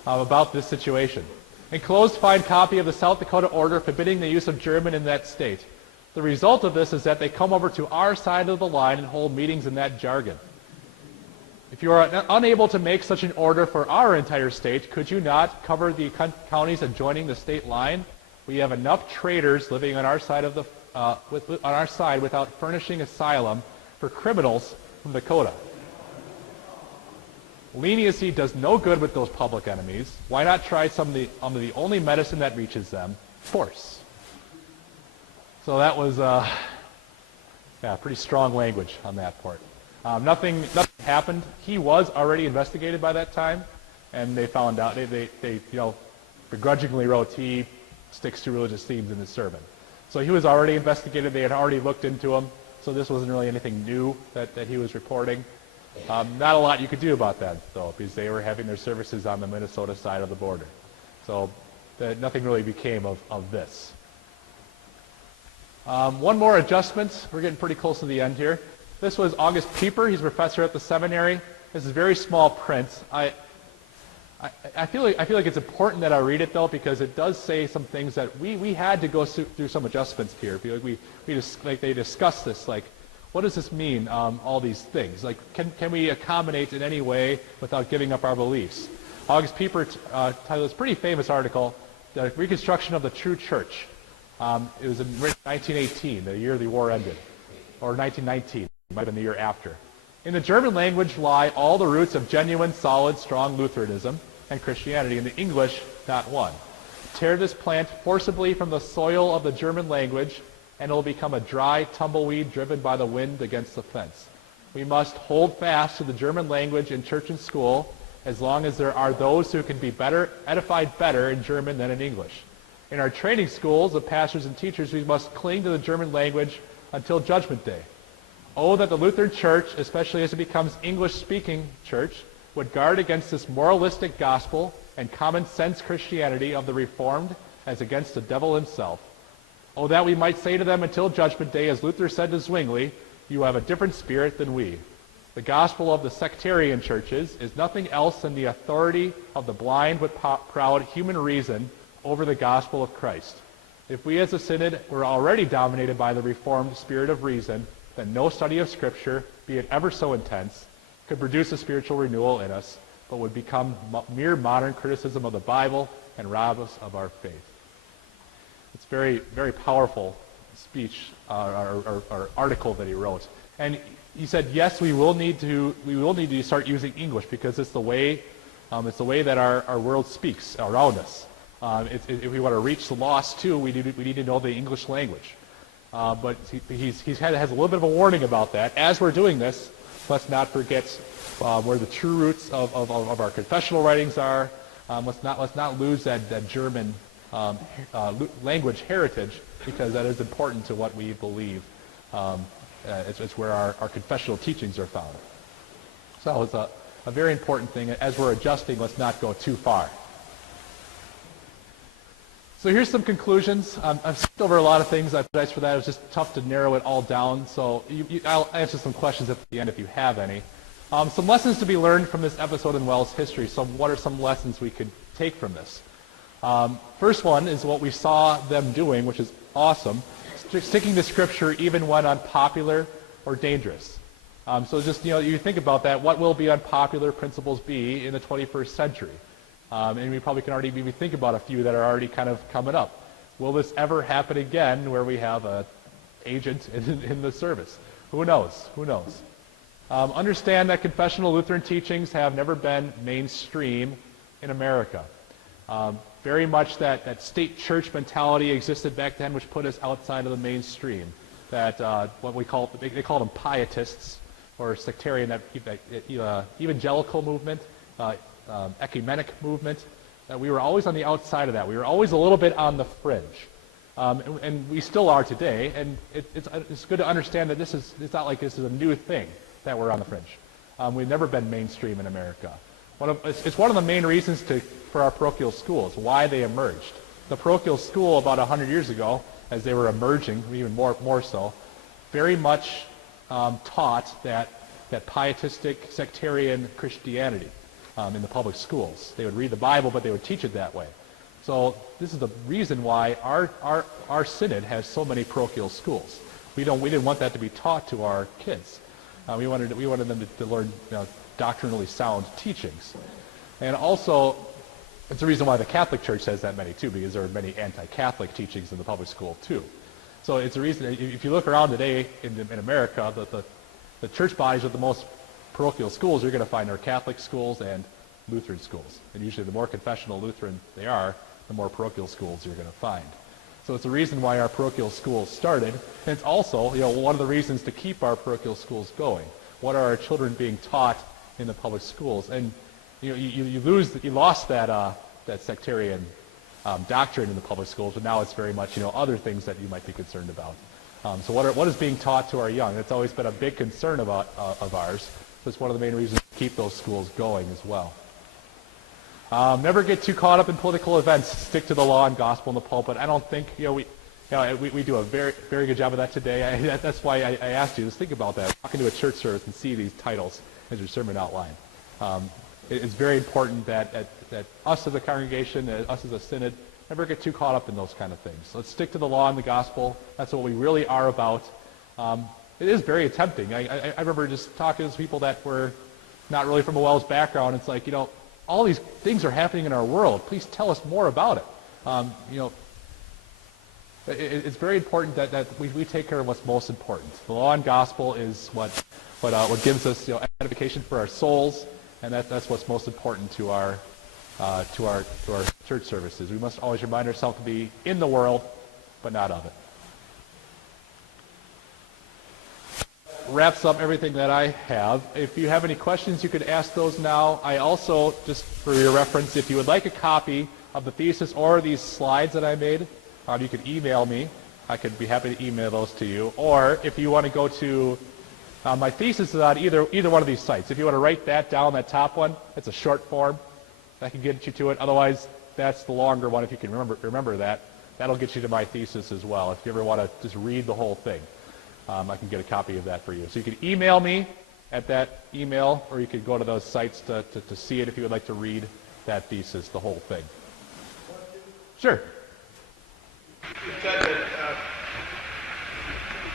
about this situation. Enclosed find copy of the South Dakota order forbidding the use of German in that state. The result of this is that they come over to our side of the line and hold meetings in that jargon. If you are unable to make such an order for our entire state, could you not cover the counties adjoining the state line? We have enough traitors living on our side of without furnishing asylum for criminals from Dakota. Leniency does no good with those public enemies. Why not try some of the only medicine that reaches them, force? So that was pretty strong language on that part. Nothing happened. He was already investigated by that time, and they found out. They begrudgingly wrote he sticks to religious themes in his sermon. So he was already investigated. They had already looked into him. So this wasn't really anything new that he was reporting. Not a lot you could do about that, though, because they were having their services on the Minnesota side of the border. So nothing really became of this. One more adjustment. We're getting pretty close to the end here. This was August Pieper. He's a professor at the seminary. This is very small print. I feel like it's important that I read it, though, because it does say some things that we had to go through some adjustments here. They discussed this, like, what does this mean, all these things? Like, can we accommodate in any way without giving up our beliefs? August Pieper titled this pretty famous article, The Reconstruction of the True Church. It was written in 1918, the year the war ended, or 1919, it might have been the year after. In the German language lie all the roots of genuine, solid, strong Lutheranism and Christianity. In the English, not one. Tear this plant forcibly from the soil of the German language, and it will become a dry tumbleweed driven by the wind against the fence. We must hold fast to the German language in church and school as long as there are those who can be edified better in German than in English. In our training schools of pastors and teachers, we must cling to the German language until Judgment Day. Oh, that the Lutheran Church, especially as it becomes English-speaking church, would guard against this moralistic gospel and common-sense Christianity of the Reformed as against the devil himself. Oh, that we might say to them until Judgment Day, as Luther said to Zwingli, you have a different spirit than we. The gospel of the sectarian churches is nothing else than the authority of the blind but proud human reason over the gospel of Christ. If we as a synod were already dominated by the Reformed spirit of reason, then no study of Scripture, be it ever so intense, could produce a spiritual renewal in us, but would become mere modern criticism of the Bible and rob us of our faith. It's very, very powerful speech or article that he wrote. And he said, yes, we will need to start using English because it's the way that our world speaks around us. If we want to reach the lost too, we need to know the English language. But he has a little bit of a warning about that. As we're doing this, let's not forget where the true roots of our confessional writings are. Let's not lose that German language heritage, because that is important to what we believe. It's where our confessional teachings are found. So it's a very important thing. As we're adjusting, let's not go too far. So here's some conclusions. I've skipped over a lot of things. I apologize for that. It was just tough to narrow it all down. So I'll answer some questions at the end if you have any. Some lessons to be learned from this episode in WELS history. So what are some lessons we could take from this? First one is what we saw them doing, which is awesome. Sticking to Scripture even when unpopular or dangerous. So just, you think about that. What will be unpopular principles be in the 21st century? And we probably can already maybe think about a few that are already kind of coming up. Will this ever happen again where we have an agent in the service? Who knows? Who knows? Understand that confessional Lutheran teachings have never been mainstream in America. Very much that state church mentality existed back then, which put us outside of the mainstream. That what they call them pietists or sectarian, that evangelical movement, ecumenic movement. We were always on the outside of that. We were always a little bit on the fringe, and we still are today. And it's good to understand that it's not like this is a new thing that we're on the fringe. We've never been mainstream in America. It's one of the main reasons for our parochial schools, why they emerged. The parochial school about 100 years ago, as they were emerging, even more so, very much taught that pietistic sectarian Christianity in the public schools. They would read the Bible, but they would teach it that way. So this is the reason why our synod has so many parochial schools. We didn't want that to be taught to our kids. We wanted them to learn doctrinally sound teachings. And also, it's the reason why the Catholic Church has that many too, because there are many anti-Catholic teachings in the public school too. So it's a reason, if you look around today in America, the church bodies with the most parochial schools you're going to find are Catholic schools and Lutheran schools. And usually the more confessional Lutheran they are, the more parochial schools you're going to find. So it's the reason why our parochial schools started. And it's also one of the reasons to keep our parochial schools going. What are our children being taught in the public schools? And you lost that sectarian doctrine in the public schools, but now it's very much other things that you might be concerned about. So what is being taught to our young? It's always been a big concern of ours. So it's one of the main reasons to keep those schools going as well. Never get too caught up in political events. Stick to the law and gospel in the pulpit. I don't think we do a very, very good job of that today. That's why I asked you to think about that. Walk into a church service and see these titles as your sermon outline. It's very important that us as a congregation, us as a synod, never get too caught up in those kind of things. Let's stick to the law and the gospel. That's what we really are about. It is very tempting. I remember just talking to people that were not really from a WELS background. It's like, all these things are happening in our world. Please tell us more about it. It's very important that we take care of what's most important. The law and gospel is what gives us edification for our souls, and that's what's most important to our church services. We must always remind ourselves to be in the world, but not of it. Wraps up everything that I have. If you have any questions, you could ask those now. I also, just for your reference, if you would like a copy of the thesis or these slides that I made, you could email me. I could be happy to email those to you. Or if you want to go to my thesis is on either one of these sites. If you want to write that down, that top one, it's a short form. That can get you to it. Otherwise, that's the longer one. If you can remember that, that'll get you to my thesis as well. If you ever want to just read the whole thing, I can get a copy of that for you. So you can email me at that email, or you could go to those sites to see it if you would like to read that thesis, the whole thing. Sure. You said that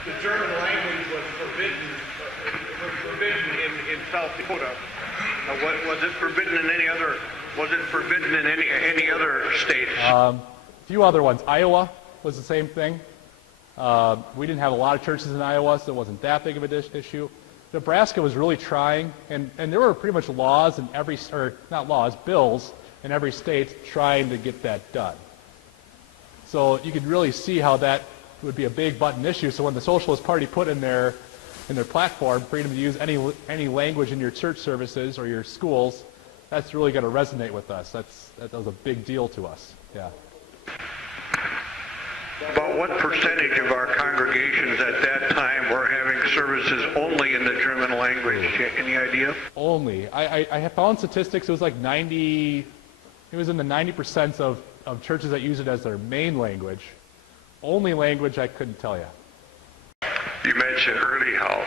the German language was forbidden in South Dakota. Was it forbidden in any other? Was it forbidden in any other state? A few other ones. Iowa was the same thing. We didn't have a lot of churches in Iowa, so it wasn't that big of an issue. Nebraska was really trying, and there were pretty much laws in every, or not laws, bills in every state trying to get that done. So you could really see how that would be a big button issue. So when the Socialist Party put in their platform freedom to use any language in your church services or your schools, that's really going to resonate with us. That was a big deal to us. Yeah. About what percentage of our congregations at that time were having services only in the German language? Any idea? Only. I have found statistics. It was like 90. It was in the 90% of churches that use it as their main language. Only language, I couldn't tell you. You mentioned early how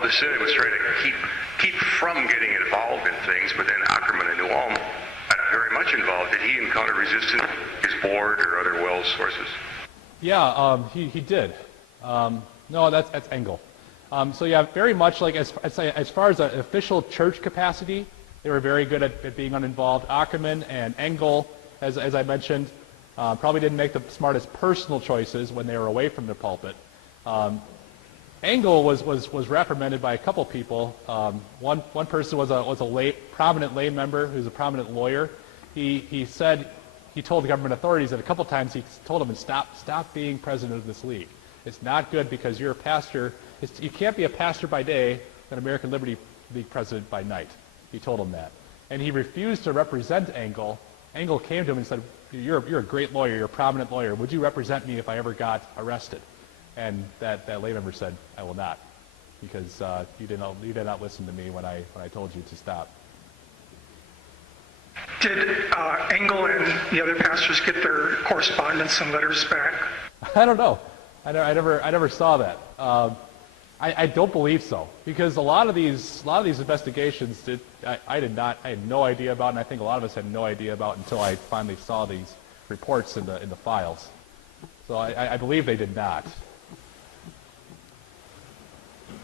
the Synod was trying to keep from getting involved in things, but then Ackerman and New Ulm got very much involved. Did he encounter resistance, his board or other WELS sources? Yeah, he did. No, that's Engel. So yeah, very much like as far as an official church capacity, they were very good at being uninvolved. Ackerman and Engel, as I mentioned, probably didn't make the smartest personal choices when they were away from their pulpit. Engel was reprimanded by a couple people. One person was a prominent lay member who's a prominent lawyer. He told the government authorities that a couple times he told them to stop being president of this league. It's not good because you're a pastor. You can't be a pastor by day and American Liberty League president by night. He told them that, and he refused to represent Engel. Engel came to him and said, "You're a great lawyer. You're a prominent lawyer. Would you represent me if I ever got arrested?" And that lay member said, "I will not, because you did not listen to me when I told you to stop." Did Engel and the other pastors get their correspondence and letters back? I don't know. I never saw that. I don't believe so, because a lot of these investigations I had no idea about, and I think a lot of us had no idea about until I finally saw these reports in the files. So I believe they did not.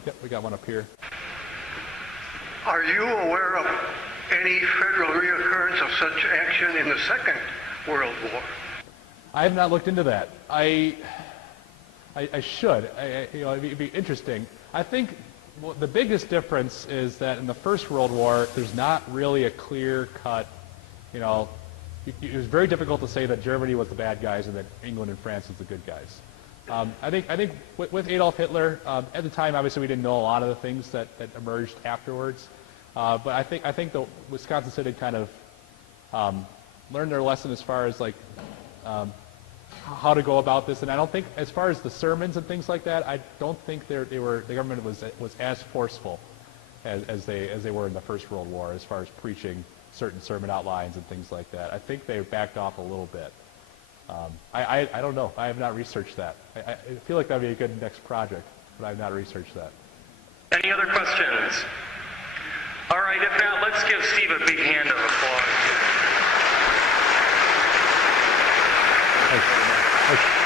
Yep, we got one up here. Are you aware of any federal reoccurrence of such action in the Second World War? I have not looked into that. I should. It'd be interesting. I think the biggest difference is that in the First World War, there's not really a clear-cut, it was very difficult to say that Germany was the bad guys and that England and France was the good guys. I think with Adolf Hitler, at the time, obviously, we didn't know a lot of the things that emerged afterwards. But I think the Wisconsin Synod kind of learned their lesson as far as how to go about this. And I don't think, as far as the sermons and things like that, I don't think the government was as forceful as they were in the First World War as far as preaching certain sermon outlines and things like that. I think they backed off a little bit. I don't know. I have not researched that. I feel like that would be a good next project, but I have not researched that. Any other questions? All right, if not, let's give Steve a big hand of applause. Thanks.